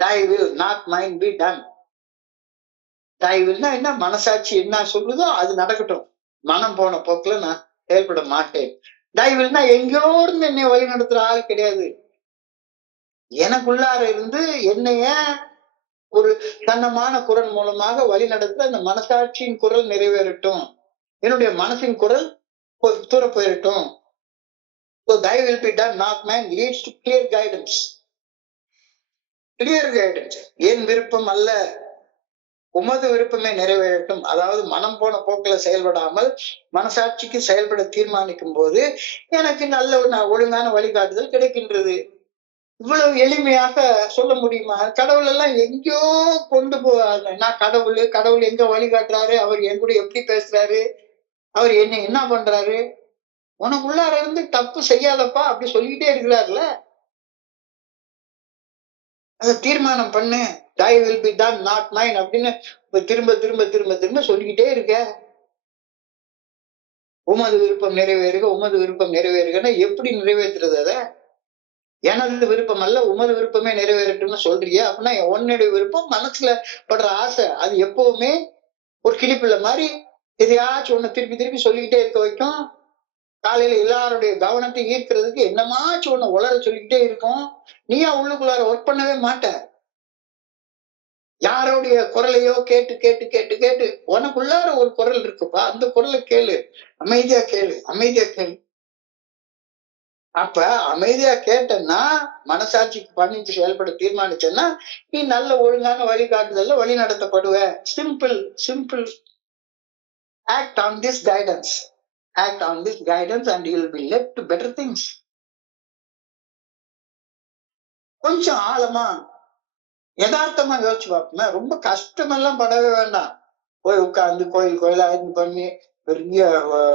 thy will not mine be done. thy willனா என்ன? மனசாட்சி என்ன சொல்லுதோ அது நடக்கட்டும், மனம் போன போக்குல நான் செயல்பட மாட்டேன். thy willனா எங்கேயோ இருந்து என்னை வழி நடத்துற ஆள் கிடையாது. எனக்குள்ளார இருந்து என்னைய ஒரு கண்ணமான குரல் மூலமாக வழி நடத்துற அந்த மனசாட்சியின் குரல் நிறைவேறட்டும், என்னுடைய மனசின் குரல் தூர போயிடட்டும். So thy will be done, not mine, leads to clear guidance. Clear guidance. என் விருப்பம் அல்ல, உமது விருப்பமே நிறைவேறட்டும். அதாவது மனம் போன போக்குல செயல்படாமல் மனசாட்சிக்கு செயல்பட தீர்மானிக்கும் போது எனக்கு நல்ல ஒழுங்கான வழிகாட்டுதல் கிடைக்கின்றது. இவ்வளவு எளிமையாக சொல்ல முடியுமா? கடவுள் எல்லாம் எங்கேயோ கொண்டு போவாங்க. நான் கடவுள் எங்க வழிகாட்டுறாரு, அவர் என் கூட எப்படி பேசுறாரு, அவர் என்ன பண்றாரு, உனக்குள்ளார இருந்து தப்பு செய்யாதப்பா அப்படி சொல்லிக்கிட்டே இருக்கிறாருல. அதை தீர்மானம் பண்ணு. thy will be done, not mine அப்படின்னு திரும்ப திரும்ப திரும்ப திரும்ப சொல்லிக்கிட்டே இருக்க. உமது விருப்பம் நிறைவேறுக, உமது விருப்பம் நிறைவேறுகன்னா எப்படி நிறைவேற்றுறது? அத எனது விருப்பம் அல்ல, உமது விருப்பமே நிறைவேறட்டும்னு சொல்றியா? அப்படின்னா உன்னுடைய விருப்பம், மனசுல படுற ஆசை, அது எப்பவுமே ஒரு கிளிப்பிள்ள மாதிரி எதையாச்சும் ஒண்ணு திருப்பி திருப்பி சொல்லிக்கிட்டே இருக்க வைக்கும். காலையில எல்லாருடைய கவனத்தை ஈர்க்கிறதுக்கு என்னமாச்சும் ஒண்ணு உளர சொல்லிக்கிட்டே இருக்கும். நீயா உள்ளுக்குள்ளார ஒர்க் பண்ணவே மாட்ட. யாரோடைய குரலையோ கேட்டு கேட்டு கேட்டு கேட்டு உனக்குள்ளார ஒரு குரல் இருக்குப்பா, அந்த குரலை கேளு, அமைதியா கேளு, அமைதியா கேளு. அப்ப அமைதியா கேட்டன்னா, மனசாட்சிக்கு பண்ணிட்டு செயல்பட தீர்மானிச்சேன்னா நீ நல்ல ஒழுங்கான வழிகாட்டுதல்ல வழி நடத்தப்படுவ. Simple simple. Act on this guidance, act on this guidance and you will be led to better things. கொஞ்சம் ஆழமா யதார்த்தமா யோசிச்சு பார்ப்போமே. ரொம்ப கஷ்டமெல்லாம் படவே வேண்டாம். போய் உட்கார்ந்து கோயிலா இது பண்ணி பெரிய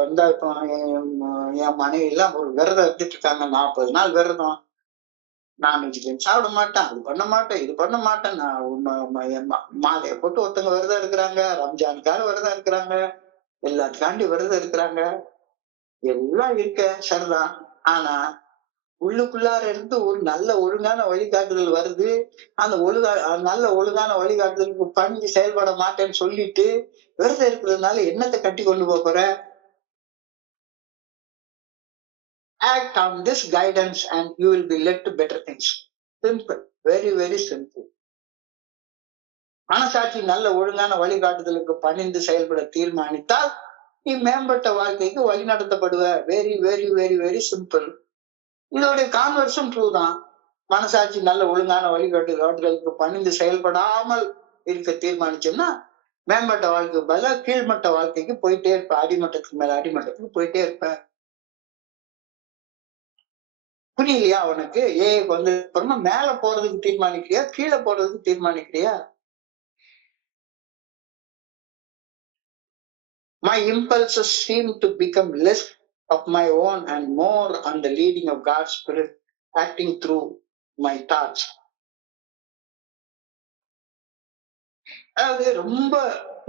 இந்த என் மனைவி எல்லாம் ஒரு விரதம் எடுத்துட்டு இருக்காங்க, 40 நாள் விரதம், நான் சாப்பிட மாட்டேன், அது பண்ண மாட்டேன், இது பண்ண மாட்டேன், நான் மாலையை போட்டு ஒருத்தங்க விரதம் இருக்கிறாங்க, ரம்ஜானுக்காக விரதம் இருக்கிறாங்க, எல்லாத்துக்காண்டி விரதம் இருக்கிறாங்க, எல்லாம் இருக்க சரிதான். ஆனா உள்ளுக்குள்ளார இருந்து ஒரு நல்ல ஒழுங்கான வழிகாட்டுதல் வருது. அந்த நல்ல ஒழுங்கான வழிகாட்டுதலுக்கு பணிஞ்சு செயல்பட மாட்டேன்னு சொல்லிட்டு விரதம் இருக்கிறதுனால என்னத்தை கட்டி கொண்டு போற? Act on this guidance and you will be led to better things. Simple, very very simple. மனசாட்சி நல்ல ஒழுங்கான வழிகாட்டுதலுக்கு பணிந்து செயல்பட தீர்மானித்தால் நீ மேம்பட்ட வாழ்க்கைக்கு வழி நடத்தப்படுவ. Very very very very simple. இதோடைய கான்வர்ஷன் ட்ரூ தான். மனசாட்சி நல்ல ஒழுங்கான வழிகாட்டுதலுக்கு பணிந்து செயல்படாமல் இருக்க தீர்மானிச்சோம்னா மேம்பட்ட வாழ்க்கைக்கு பதிலா கீழ்மட்ட வாழ்க்கைக்கு போயிட்டே இருப்ப. அடிமட்டத்துக்கு மேல அடிமட்டத்துக்கு போயிட்டே இருப்ப. புரியலையா உனக்கு? ஏக்கு வந்து அப்புறமா மேல போறதுக்கு தீர்மானிக்கிறியா, கீழே போறதுக்கு தீர்மானிக்கிறியா? My impulses seem to become less of my own and more on the leading of God's Spirit acting through my thoughts. அதாவது ரொம்ப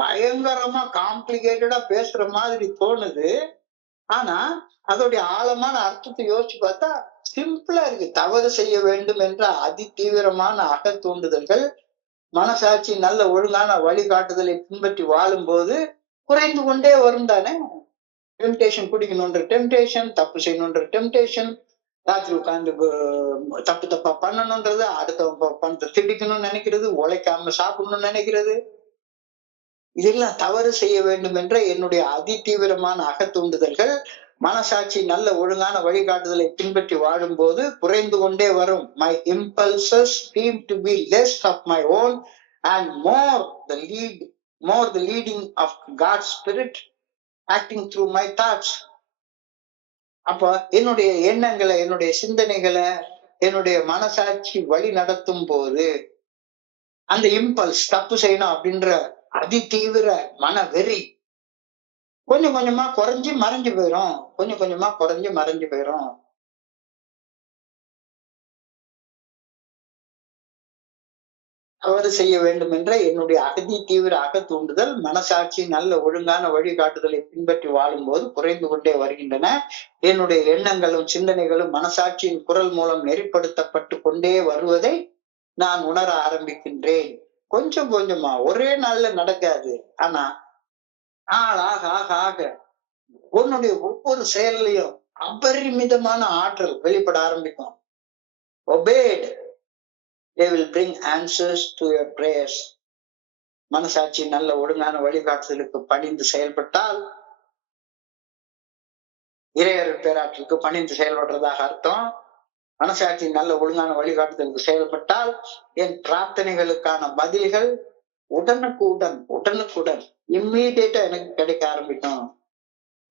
பயங்கரமா காம்ப்ளிகேட்டடா பேசுற மாதிரி தோணுது. ஆனா அதோடைய ஆழமான அர்த்தத்தை யோசிச்சு பார்த்தா சிம்பிளா இருக்கு. தவறு செய்ய வேண்டும் என்ற அதி தீவிரமான அக தூண்டுதல்கள் மனசாட்சி நல்ல ஒழுங்கான வழிகாட்டுதலை பின்பற்றி வாழும் போது குறைந்து கொண்டே வரும் தானே. டெம்டேஷன் குடிக்கணும்ன்ற டெம்டேஷன், தப்பு செய்யணும்ன்ற டெம்டேஷன், ராத்திரி உட்கார்ந்து தப்பு தப்பா பண்ணணும்ன்றது, அடுத்த பணத்தை திடிக்கணும்னு நினைக்கிறது, உழைக்காம சாப்பிடணும்னு நினைக்கிறது, இதெல்லாம் தவறு செய்ய வேண்டும் என்ற என்னுடைய அதி தீவிரமான அகத்தூண்டுதல்கள் மனசாட்சி நல்ல ஒழுங்கான வழிகாட்டுதலை பின்பற்றி வாழும் போது குறைந்து கொண்டே வரும். My impulses seem to be less of my own and more the leading of God's Spirit acting through my thoughts. அப்ப என்னுடைய எண்ணங்களை, என்னுடைய சிந்தனைகளை, என்னுடைய மனசாட்சி வழி நடத்தும் போது அந்த இம்பல்ஸ் தப்பு செய்யணும் அப்படின்ற அதி தீவிர மன வெறி கொஞ்சம் கொஞ்சமா குறைஞ்சு மறைஞ்சு போயிடும். கொஞ்சம் கொஞ்சமா குறைஞ்சு மறைஞ்சு போயிடும். தவறு செய்ய வேண்டும் என்ற என்னுடைய அதி தீவிர அக தூண்டுதல் மனசாட்சி நல்ல ஒழுங்கான வழிகாட்டுதலை பின்பற்றி வாழும்போது குறைந்து கொண்டே வருகின்றன. என்னுடைய எண்ணங்களும் சிந்தனைகளும் மனசாட்சியின் குரல் மூலம் நெறிப்படுத்தப்பட்டு கொண்டே வருவதை நான் உணர ஆரம்பிக்கின்றேன். கொஞ்சம் கொஞ்சமா, ஒரே நாள்ல நடக்காது. ஆனா நாளாக ஆக ஆக உன்னுடைய ஒவ்வொரு செயலையும் அபரிமிதமான ஆற்றல் வெளிப்பட ஆரம்பிக்கும். Obeyed, they will bring answers to your prayers. மனசாட்சி நல்ல ஒழுங்கான வழிகாட்டுதலுக்கு பணிந்து செயல்பட்டால் இறையர் பேராற்றலுக்கு பணிந்து செயல்படுறதாக அர்த்தம். மனசாட்சி நல்ல ஒழுங்கான வழிகாட்டுதலுக்கு செயல்பட்டால் என் பிரார்த்தனைகளுக்கான பதில்கள் உடனுக்குடன் இம்மீடியட்டா எனக்கு கிடைக்க ஆரம்பிக்கும்.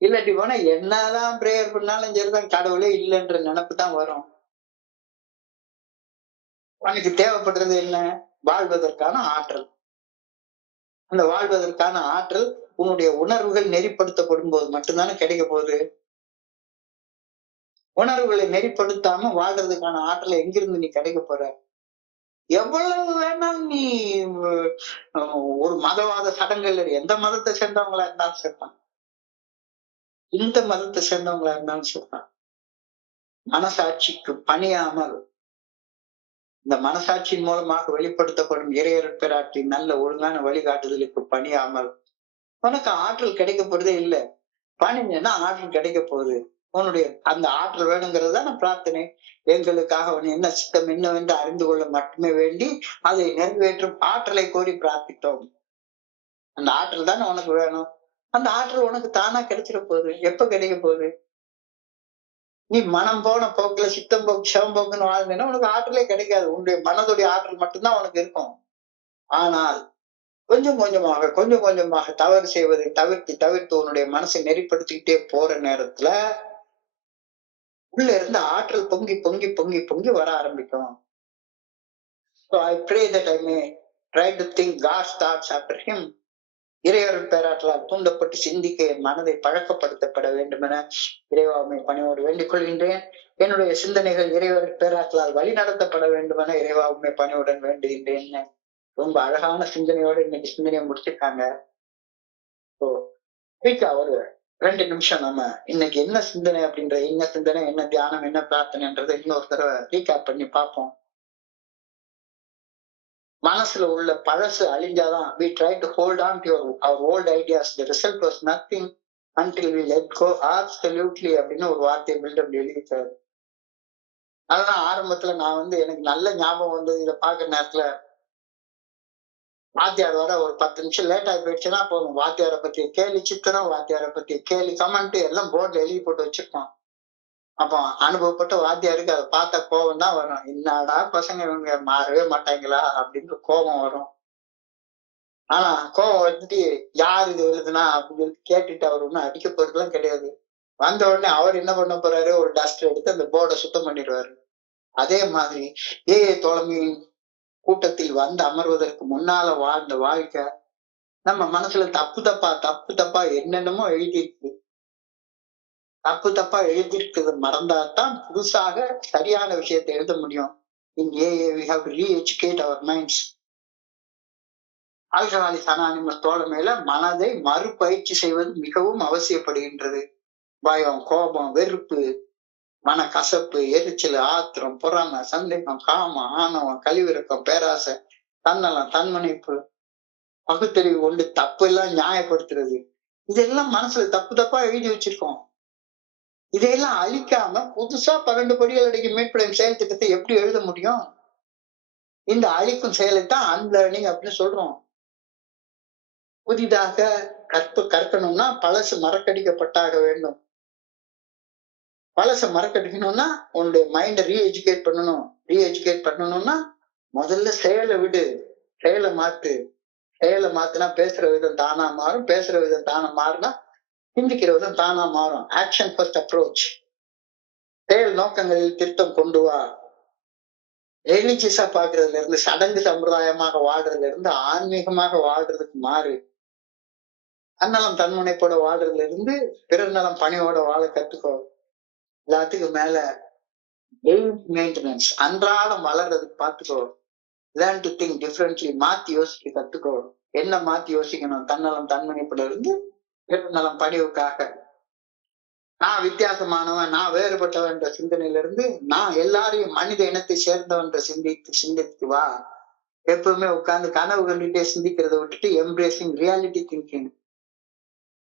இல்லாட்டி போனா என்னதான் பிரேயர் பண்ணாலும் சரிதான், கடவுளே இல்லைன்ற நினைப்பு தான் வரும். உனக்கு தேவைப்படுறது என்ன? வாழ்வதற்கான ஆற்றல். அந்த வாழ்வதற்கான ஆற்றல் உன்னுடைய உணர்வுகள் நெறிப்படுத்தப்படும் போது மட்டும்தானே கிடைக்க போகுது. உணர்வுகளை நெறிப்படுத்தாம வாழ்றதுக்கான ஆற்றலை எங்கிருந்து நீ கிடைக்க போற? எவ்வளவு வேணாலும் நீ ஒரு மதவாத சடங்குகள், எந்த மதத்தை சேர்ந்தவங்களா இருந்தாலும் சேர்ப்பான், இந்த மதத்தை சேர்ந்தவங்களா இருந்தாலும் சேர்ப்பான், மனசாட்சிக்கு பணியாமல் இந்த மனசாட்சியின் மூலமாக வெளிப்படுத்தப்படும் இறையர் பேராற்றின் நல்ல ஒழுங்கான வழிகாட்டுதலுக்கு பணியாமல் உனக்கு ஆற்றல் கிடைக்க போறதே இல்லை. பணிஞ்சன்னா ஆற்றல் கிடைக்க போகுது. உன்னுடைய அந்த ஆற்றல் வேணுங்கிறதுதான் பிரார்த்தனை. எங்களுக்காக அவன் என்ன சித்தம் என்னவென்று அறிந்து கொள்ள மட்டுமே வேண்டி அதை நிறைவேற்றும் ஆற்றலை கோரி பிரார்த்தித்தோம். அந்த ஆற்றல் தானே உனக்கு வேணும். அந்த ஆற்றல் உனக்கு தானா கிடைச்சிட போகுது. எப்ப கிடைக்க போகுது? நீ மனம் போன போக்குல சித்தம் போக்கு சிவம்போக்குன்னு வாழ்ந்தேன்னா உனக்கு ஆற்றலே கிடைக்காது. உன்னுடைய மனதுடைய ஆற்றல் மட்டும்தான் உனக்கு இருக்கும். ஆனால் கொஞ்சம் கொஞ்சமாக தவறு செய்வதை தவிர்த்து உன்னுடைய மனசை நெறிப்படுத்திக்கிட்டே போற நேரத்துல உள்ள இருந்து ஆற்றல் பொங்கி வர ஆரம்பிக்கும். So I pray that I may try to think God's thoughts after him. இறையருள் பேராற்றலால் தூண்டப்பட்டு சிந்திக்க என் மனதை பழக்கப்படுத்தப்பட வேண்டும் என இறைவாமை பணியோடு வேண்டிக் கொள்கின்றேன். என்னுடைய சிந்தனைகள் இறைவருள் பேராற்றலால் வழி நடத்தப்பட வேண்டும் என இறைவாமை பணியுடன் வேண்டுகின்றேன். ரொம்ப அழகான சிந்தனையோடு இன்னைக்கு சிந்தனையை முடிச்சிருக்காங்க. ஒரு 2 நிமிஷம் நம்ம இன்னைக்கு என்ன சிந்தனை அப்படின்ற, என்ன சிந்தனை, என்ன தியானம், என்ன பிரார்த்தனைன்றதை இன்னொரு தடவை ரீகேப் பண்ணி பார்ப்போம். மனசுல உள்ள பழசு அழிஞ்சாதான் we try to hold on to our old ideas. The result was nothing until we let go absolutely அப்படின்னு ஒரு வார்த்தையை பில்டப் எழுதிட்டாரு. அதெல்லாம் ஆரம்பத்துல நான் எனக்கு நல்ல ஞாபகம் வந்தது. இதை பார்க்குற நேரத்துல வாத்தியார் வர ஒரு 10 நிமிஷம் லேட் ஆகி போயிடுச்சுன்னா போதும், வாத்தியாரை பத்தி கேலி சித்திரம், வாத்தியாரை பத்தி கேலி கமெண்ட் எல்லாம் போர்ட்ல எழுதி போட்டு வச்சிருப்பான். அப்போ அனுபவப்பட்ட வாத்தியாருக்கு அதை பார்த்த கோபம் தான் வரும். என்னடா பசங்க இவங்க மாறவே மாட்டாங்களா அப்படின்னு கோபம் வரும். ஆனா கோபம் வந்துட்டு யார் இது எழுதுனா அப்படின்னு சொல்லி கேட்டுட்டு அவர் ஒன்னும் அடிக்க போறதுலாம் கிடையாது. வந்த உடனே அவர் என்ன பண்ண போறாரு, ஒரு டஸ்டர் எடுத்து அந்த போர்டை சுத்தம் பண்ணிடுவாரு. அதே மாதிரி ஏஏ தோழமையின் கூட்டத்தில் வந்து அமர்வதற்கு முன்னால வாழ்ந்த வாழ்க்கை நம்ம மனசுல தப்பு தப்பா என்னென்னமோ எழுதியிருக்கு. தப்பு தப்பா எழுதியிருக்கிறது மறந்தாதான் புதுசாக சரியான விஷயத்தை எழுத முடியும். In AA we have to re-educate our minds. Alcoholic Anonymous தோழமையில மனதை மறுபயிற்சி செய்வது மிகவும் அவசியப்படுகின்றது. பயம், கோபம், வெறுப்பு, மன கசப்பு, எரிச்சல், ஆத்திரம், பொறாமை, சந்தேகம், காமம், ஆணவம், கழிவிறக்கம், பேராசை, தன்னலம், தன்முனைப்பு, பகுத்தறிவு கொண்டு தப்பு எல்லாம் நியாயப்படுத்துறது, இதெல்லாம் மனசுல தப்பா எழுதி வச்சிருக்கோம். இதையெல்லாம் அழிக்காம புதுசா 12 படிகள் அடங்கிய மீட்புடைய செயல் திட்டத்தை எப்படி எழுத முடியும்? இந்த அழிக்கும் செயலைத்தான் அன்லேர்னிங் அப்படின்னு சொல்றோம். புதிதாக கற்கணும்னா பழசு மறக்கடிக்கப்பட்டாக வேண்டும். பழச மறக்கடிக்கணும்னா உன்னுடைய மைண்ட ரீஎஜுகேட் பண்ணணும். ரீஎஜுகேட் பண்ணணும்னா முதல்ல செயலை விடு, செயலை மாத்து. செயலை மாத்துனா பேசுற விதம் தானா மாறும், பேசுற விதம் தானா மாறினா சிந்திக்கிற விதம் தானா மாறும். Action first approach. செயல் நோக்கங்களில் திருத்தம் கொண்டு வா. ரிலீஜியஸா பாக்குறதுல இருந்து, சடங்கு சம்பிரதாயமாக வாழ்றதுல இருந்து ஆன்மீகமாக வாழ்றதுக்கு மாறு. தன்னலம் தன்முனைப்போட வாழ்றதுல இருந்து பிறர் நலம் பணியோட வாழ கத்துக்கோ. எல்லாத்துக்கும் மேல மெயின்டெனன்ஸ், அன்றாடம் வளர்றதுக்கு பாத்துக்கோ. லேர்ன் டு திங்க் டிஃபரெண்ட்லி, மாத்தி யோசிக்க கத்துக்கோ. என்ன மாத்தி யோசிக்கணும்? தன்னலம் தன்முனைப்புல இருந்து பிறர் நலம் பணிவுக்காக. நான் வித்தியாசமானவன், நான் வேறுபட்டவன் என்ற சிந்தனையில இருந்து நான் எல்லாரையும் மனித இனத்தை சேர்ந்தவன் என்ற சிந்தித்து வா. எப்பவுமே உட்கார்ந்து கனவு கண்டுட்டே சிந்திக்கிறத விட்டுட்டு எம்ப்ரேசிங் ரியாலிட்டி திங்கிங்.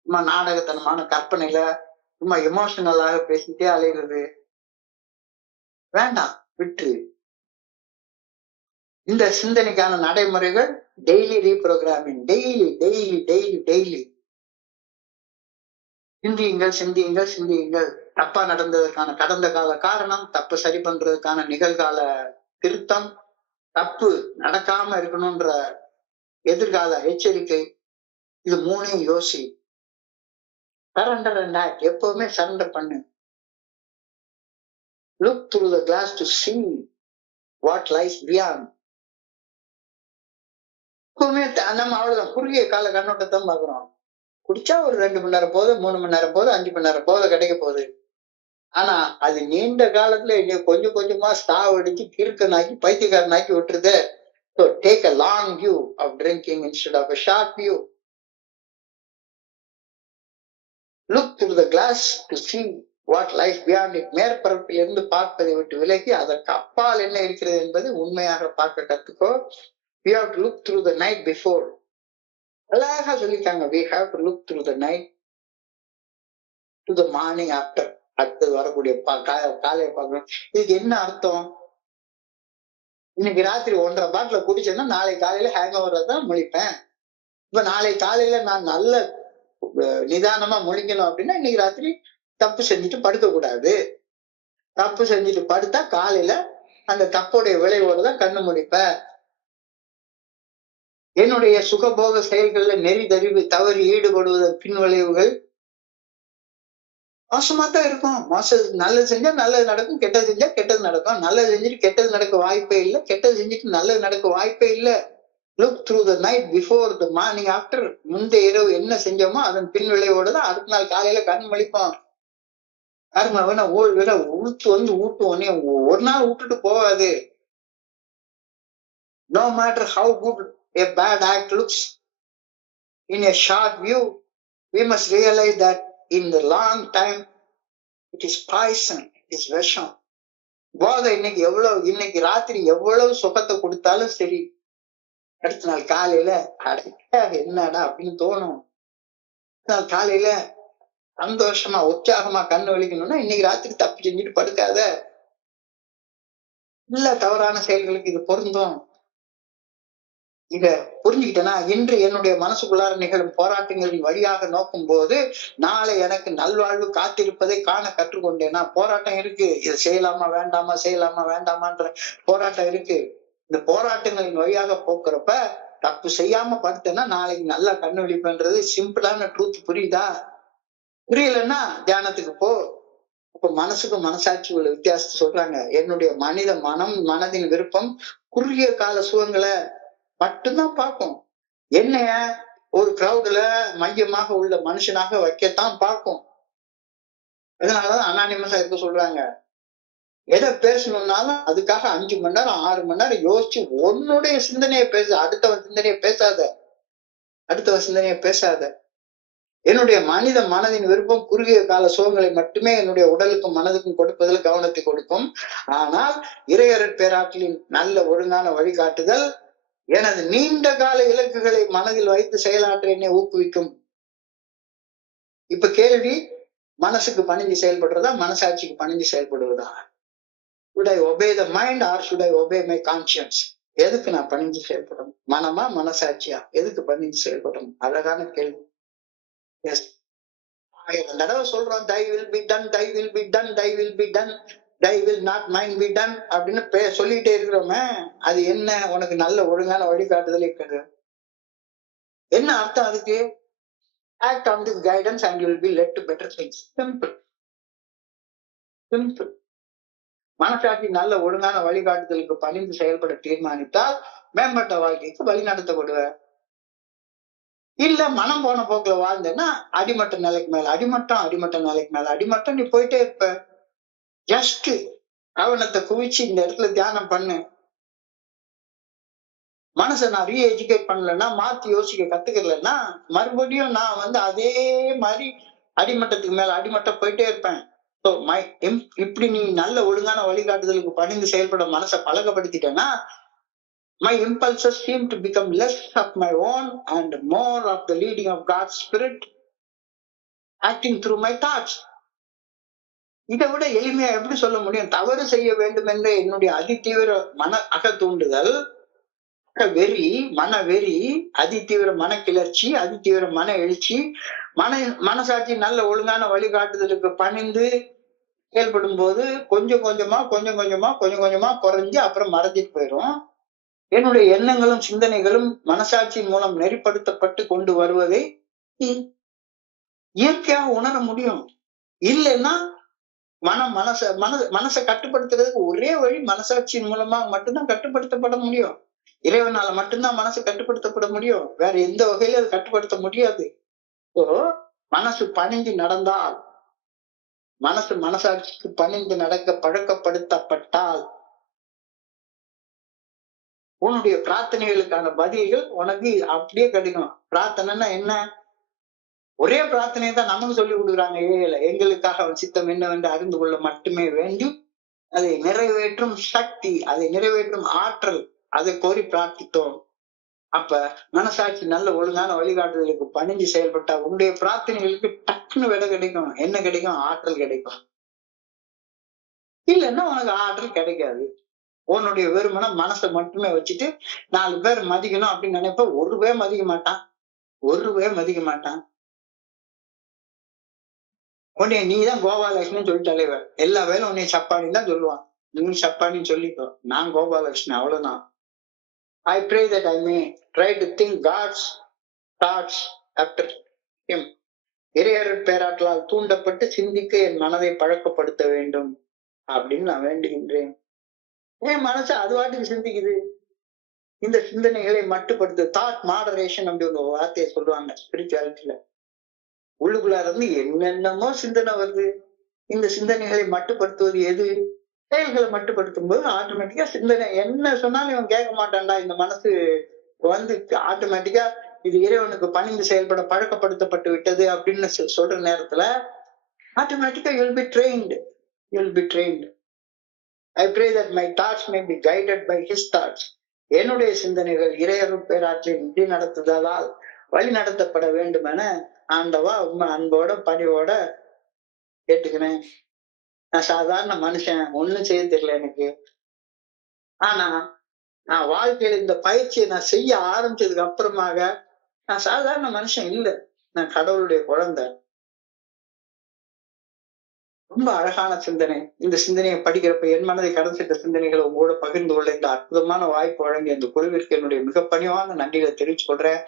சும்மா நாடகத்தனமான கற்பனையில சும்மா எமோஷனலாக பேசிட்டே அலைகிறது வேண்டாம், விட்டு. இந்த சிந்தனைக்கான நடைமுறைகள் daily reprogramming. Daily daily daily daily சிந்தியுங்கள். தப்பா நடந்ததற்கான கடந்த கால காரணம், தப்பு சரி பண்றதுக்கான நிகழ்கால திருத்தம், தப்பு நடக்காம இருக்கணும்ன்ற எதிர்கால எச்சரிக்கை, இது மூணையும் யோசி. Surrender and act. எப்பவுமே சரண்டர் பண்ணு. Look through the glass to see what lies beyond. எப்பவுமே நம்ம அவ்வளவுதான் குறுகிய கால கண்ணோட்டத்தை பாக்குறோம். குடிச்சா ஒரு 2 மணி நேரம் போதும், 3 மணி நேரம் போதும், 5 மணி நேரம் போதும் கிடைக்க போகுது. ஆனா அது நீண்ட காலத்துல என்னைய கொஞ்சம் கொஞ்சமா சாவடிச்சு கிறுக்கனாக்கி பைத்தியக்காரனாக்கி விட்டுருது. So take a long view of drinking instead of a short view. Look through the glass to see what lies beyond it. மேற்பரப்பில் இருந்து பார்ப்பதை விட்டு விலகி அதற்கு அப்பால் என்ன இருக்கிறது என்பது உண்மையாக பார்க்க கத்துக்கோ. We have to look through the night before. அழகா சொல்லிட்டாங்க. We have to look through the night to the morning after. அடுத்தது வரக்கூடிய காலையை பார்க்கணும். இதுக்கு என்ன அர்த்தம்? இன்னைக்கு ராத்திரி 1.5 பாட்டில குடிச்சேன்னா நாளை காலையில ஹேங் ஓவர் தான் முழிப்பேன். இப்ப நாளை காலையில நான் நல்ல நிதானமா முழிக்கணும் அப்படின்னா இன்னைக்கு ராத்திரி தப்பு செஞ்சுட்டு படுக்க கூடாது. தப்பு செஞ்சுட்டு படுத்தா காலையில அந்த தப்புடைய விளைவோட தான் கண்ணு முடிப்பேன். என்னுடைய சுகபோக செயல்கள்ல நெறி தவறி ஈடுபடுவதன் பின் விளைவுகள் மோசமா தான் இருக்கும். நல்லது செஞ்சா நல்லது நடக்கும், கெட்டது செஞ்சா கெட்டது நடக்கும். நல்லது செஞ்சுட்டு கெட்டது நடக்க வாய்ப்பே இல்லை, கெட்டது செஞ்சுட்டு நல்லது நடக்க வாய்ப்பே இல்லை. Look through the night before the morning after. முந்தைய இரவு என்ன செஞ்சோமோ அதன் பின் விளைவோட தான் அடுத்த நாள் காலையில கண் மழிப்போம். கர்ம வேணா ஊத்து வந்து ஊட்டுவோன்னே ஒரு நாள் விட்டுட்டு போவாது. No matter how good a bad act looks in a short view, we must realize that in the long time it is poison, it is விஷம். போதை இன்னைக்கு ராத்திரி எவ்வளவு சுகத்தை கொடுத்தாலும் சரி, அடுத்த நாள் காலையில என்னடா அப்படின்னு தோணும். நாள் காலையில சந்தோஷமா உற்சாகமா கண்ணு வலிக்கணும்னா இன்னைக்கு ராத்திரி தப்பு செஞ்சுட்டு படுக்காத. இல்ல தவறான செயல்களுக்கு இது பொருந்தும். இத புரிஞ்சுக்கிட்டேன்னா இன்று என்னுடைய மனசுக்குள்ளார நிகழும் போராட்டங்களின் வழியாக நோக்கும் போது நாளை எனக்கு நல்வாழ்வு காத்திருப்பதை காண கற்றுக்கொண்டேன்னா, போராட்டம் இருக்கு, இதை செய்யலாமா வேண்டாமா செய்யலாமா வேண்டாமான்ற போராட்டம் இருக்கு. இந்த போராட்டங்களின் வழியாக போக்குறப்ப தப்பு செய்யாம படுத்தேன்னா நாளைக்கு நல்லா கண்ணு விழிப்புன்றது சிம்பிளான ட்ரூத். புரியுதா? புரியலன்னா தியானத்துக்கு போ. இப்ப மனசுக்கும் மனசாட்சி உள்ள வித்தியாசத்தை சொல்றாங்க. என்னுடைய மனித மனதின் விருப்பம் குறுகிய கால சுகங்களை மட்டும்தான் பார்க்கும். என்னைய ஒரு கிரௌடுல மையமாக உள்ள மனுஷனாக வைக்கத்தான் பார்க்கும். அதனாலதான் அனானிமஸா இருக்க சொல்றாங்க. எதை பேசணும்னாலும் அதுக்காக 5 மணி நேரம் 6 மணி நேரம் யோசிச்சு உன்னுடைய சிந்தனையை பேசு. அடுத்தவன் சிந்தனையை பேசாத. அடுத்தவன் சிந்தனையை பேசாத. என்னுடைய மனித மனதின் விருப்பம் குறுகிய கால சுகங்களை மட்டுமே என்னுடைய உடலுக்கும் மனதுக்கும் கொடுப்பதில் கவனத்தை கொடுக்கும். ஆனால் இறையருட் பேராற்றலின் நல்ல ஒழுங்கான வழிகாட்டுதல் எனது நீண்ட கால இலக்குகளை மனதில் வைத்து செயலாற்ற என்னை ஊக்குவிக்கும். இப்ப கேள்வி, மனசுக்கு பணிஞ்சு செயல்படுறதா மனசாட்சிக்கு பணிஞ்சு செயல்படுவதா? should I obey the mind or should I obey my conscience? எதுக்கு நான் பணிஞ்சு செயல்படணும்? மனமா மனசாட்சியா? எதுக்கு பணிஞ்சு செயல்படணும்? அழகான கேள்வி. எஸ், 1000 தடவை சொல்றோம், thy will be done, thy will be done, thy will be done, thy will not mine be done அப்படின்னு சொல்லிட்டே இருக்கிறோமே, அது என்ன? உனக்கு நல்ல ஒழுங்கான வழிகாட்டுதல் இருக்கிறது. என்ன அர்த்தம் அதுக்கு? act on this guidance and you will be led to better things. Simple. Simple. மனசாட்சி நல்ல ஒழுங்கான வழிகாட்டுதலுக்கு பணிந்து செயல்பட தீர்மானித்தால் மேம்பட்ட வாழ்க்கைக்கு வழி நடத்தப்படுவ. இல்ல மனம் போன போக்குல வாழ்ந்தேன்னா அடிமட்ட நிலைக்கு மேல அடிமட்டம், அடிமட்ட நிலைக்கு மேல அடிமட்டம், நீ போயிட்டே இருப்ப. ஜஸ்ட் கவனத்தை குவிச்சு இந்த இடத்துல தியானம் பண்ணு. மனசை நான் ரீ எஜுகேட் பண்ணலன்னா, மாத்தி யோசிக்க கத்துக்கலன்னா மறுபடியும் நான் அதே மாதிரி அடிமட்டத்துக்கு மேல அடிமட்டம் போயிட்டே இருப்பேன். இப்படி நீ நல்ல ஒழுங்கான வழிகாட்டுதலுக்கு பணிந்து செயல்பட மனசை பழக்கப்படுத்திட்டேன்னா, my impulses seem to become less of my own and more of the leading of God's Spirit acting through my thoughts. இதை விட எளிமையா எப்படி சொல்ல முடியும்? தவறு செய்ய வேண்டும் என்ற என்னுடைய அதிதீவிர மன அகத்தூண்டுதல், வெறி, மனவெறி, அதிதீவிர மன கிளர்ச்சி, அதிதீவிர மன எழுச்சி, மனசாட்சி நல்ல ஒழுங்கான வழிகாட்டுதலுக்கு பணிந்து செயல்படும் போது கொஞ்சம் கொஞ்சமா குறைஞ்சு அப்புறம் மறைஞ்சிட்டு போயிடும். என்னுடைய எண்ணங்களும் சிந்தனைகளும் மனசாட்சியின் மூலம் நெறிப்படுத்தப்பட்டு கொண்டு வருவதை இயற்கையாக உணர முடியும். இல்லைன்னா மனசை கட்டுப்படுத்துறதுக்கு ஒரே வழி மனசாட்சியின் மூலமா மட்டும்தான் கட்டுப்படுத்தப்பட முடியும். இறைவனால மட்டும்தான் மனசு கட்டுப்படுத்தப்பட முடியும். வேற எந்த வகையில அது கட்டுப்படுத்த முடியாது. மனசு பணிஞ்சு நடந்தால், மனசு மனசாட்சிக்கு பணிந்து நடக்க பழக்கப்படுத்தப்பட்டால் உன்னுடைய பிரார்த்தனைகளுக்கான பதில்கள் உனக்கு அப்படியே கிடைக்கும். பிரார்த்தனைன்னா என்ன? ஒரே பிரார்த்தனை தான் நமக்கு சொல்லி கொடுக்குறாங்க. எங்களுக்காக அவன் சித்தம் என்னவென்று அறிந்து கொள்ள மட்டுமே வேண்டி அதை நிறைவேற்றும் சக்தி, அதை நிறைவேற்றும் ஆற்றல், அதை கோரி பிரார்த்தித்தோம். அப்ப மனசாட்சி நல்ல ஒழுங்கான வழிகாட்டுதலுக்கு பணிஞ்சு செயல்பட்டா உன்னுடைய பிரார்த்தனைகளுக்கு டக்குன்னு விட கிடைக்கும். என்ன கிடைக்கும்? ஆற்றல் கிடைக்கும். இல்லைன்னா உனக்கு ஆற்றல் கிடைக்காது. உன்னுடைய வெறுமன மனசை மட்டுமே வச்சுட்டு 4 பேர் மதிக்கணும் அப்படின்னு நினைப்ப ஒரு பேர் மதிக்க மாட்டான். உன்னைய நீதான் கோபாலகிருஷ்ணன் சொல்லி தலைவர். எல்லா வேலும் உன்னைய சப்பானின்னு தான் சொல்லுவான். நீ சப்பானின்னு சொல்லிக்கோ, நான் கோபாலகிருஷ்ணன், அவ்வளவுதான். I pray that I may try to think God's thoughts after him. இறையருட் பேராற்றலால் தூண்டப்பட்டு சிந்திக்க என் மனதை பழக்கப்படுத்த வேண்டும் அப்படின்னு நான் வேண்டுகின்றேன். என் மனசு அது வாட்டுக்கு சிந்திக்குது. இந்த சிந்தனைகளை மட்டுப்படுத்த தாட் மாடரேஷன் அப்படி ஒரு வார்த்தையை சொல்லுவாங்க ஸ்பிரிச்சுவாலிட்டியில. உள்ளுக்குள்ளார இருந்து என்னென்னமோ சிந்தனை வருது. இந்த சிந்தனைகளை மட்டுப்படுத்துவது எது? செயல்களை மட்டுப்படுத்தும் போது ஆட்டோமேட்டிக்கா சிந்தனை என்ன சொன்னாலும் இவன் கேட்க மாட்டான்டா. இந்த மனசு ஆட்டோமேட்டிக்கா இது இறைவனுக்கு பணிந்து செயல்பட பழக்கப்படுத்தப்பட்டு விட்டது அப்படின்னு சொல்ற நேரத்துல ஆட்டோமேட்டிக்கா you'll be trained. I pray that my thoughts may be guided by his thoughts. என்னுடைய சிந்தனைகள் இறையருட் பேராற்றலின் விதி நடத்துதலால் வழி நடத்தப்பட வேண்டும் என ஆண்டவா உண்மை அன்போட பணிவோட கேட்டுக்கிறேன். நான் சாதாரண மனுஷன், ஒண்ணும் செய்ய தெரியல எனக்கு. ஆனா நான் வாழ்க்கையில இந்த பயிற்சியை நான் செய்ய ஆரம்பிச்சதுக்கு அப்புறமாக நான் சாதாரண மனுஷன் இல்லை, நான் கடவுளுடைய குழந்தை. ரொம்ப அழகான சிந்தனை. இந்த சிந்தனையை படிக்கிறப்ப என் மனதை கடந்திட்ட சிந்தனைகளை உங்களோட பகிர்ந்து கொள்ள இந்த அற்புதமான வாய்ப்பு வழங்கிய இந்த குழுவிற்கு என்னுடைய மிக பணிவான நன்றிகளை தெரிவித்துக் கொள்றேன்.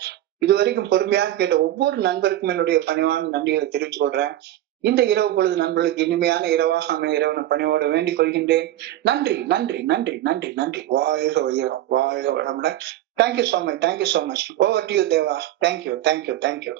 இதுவரைக்கும் பொறுமையாக கேட்ட ஒவ்வொரு நண்பருக்கும் என்னுடைய பணிவான நன்றிகளை தெரிவித்துக் கொள்றேன். இந்த இரவு பொழுது நண்பர்களுக்கு இனிமையான இரவாக அமைய இறைவனை பணியோடு வேண்டிக் கொள்கின்றேன். நன்றி, நன்றி, நன்றி, நன்றி, நன்றி. வாழ்க வையகம், வாழ்க வளமுடன். Thank you so much, thank you so much. Over to you Deva. Thank you, thank you, thank you.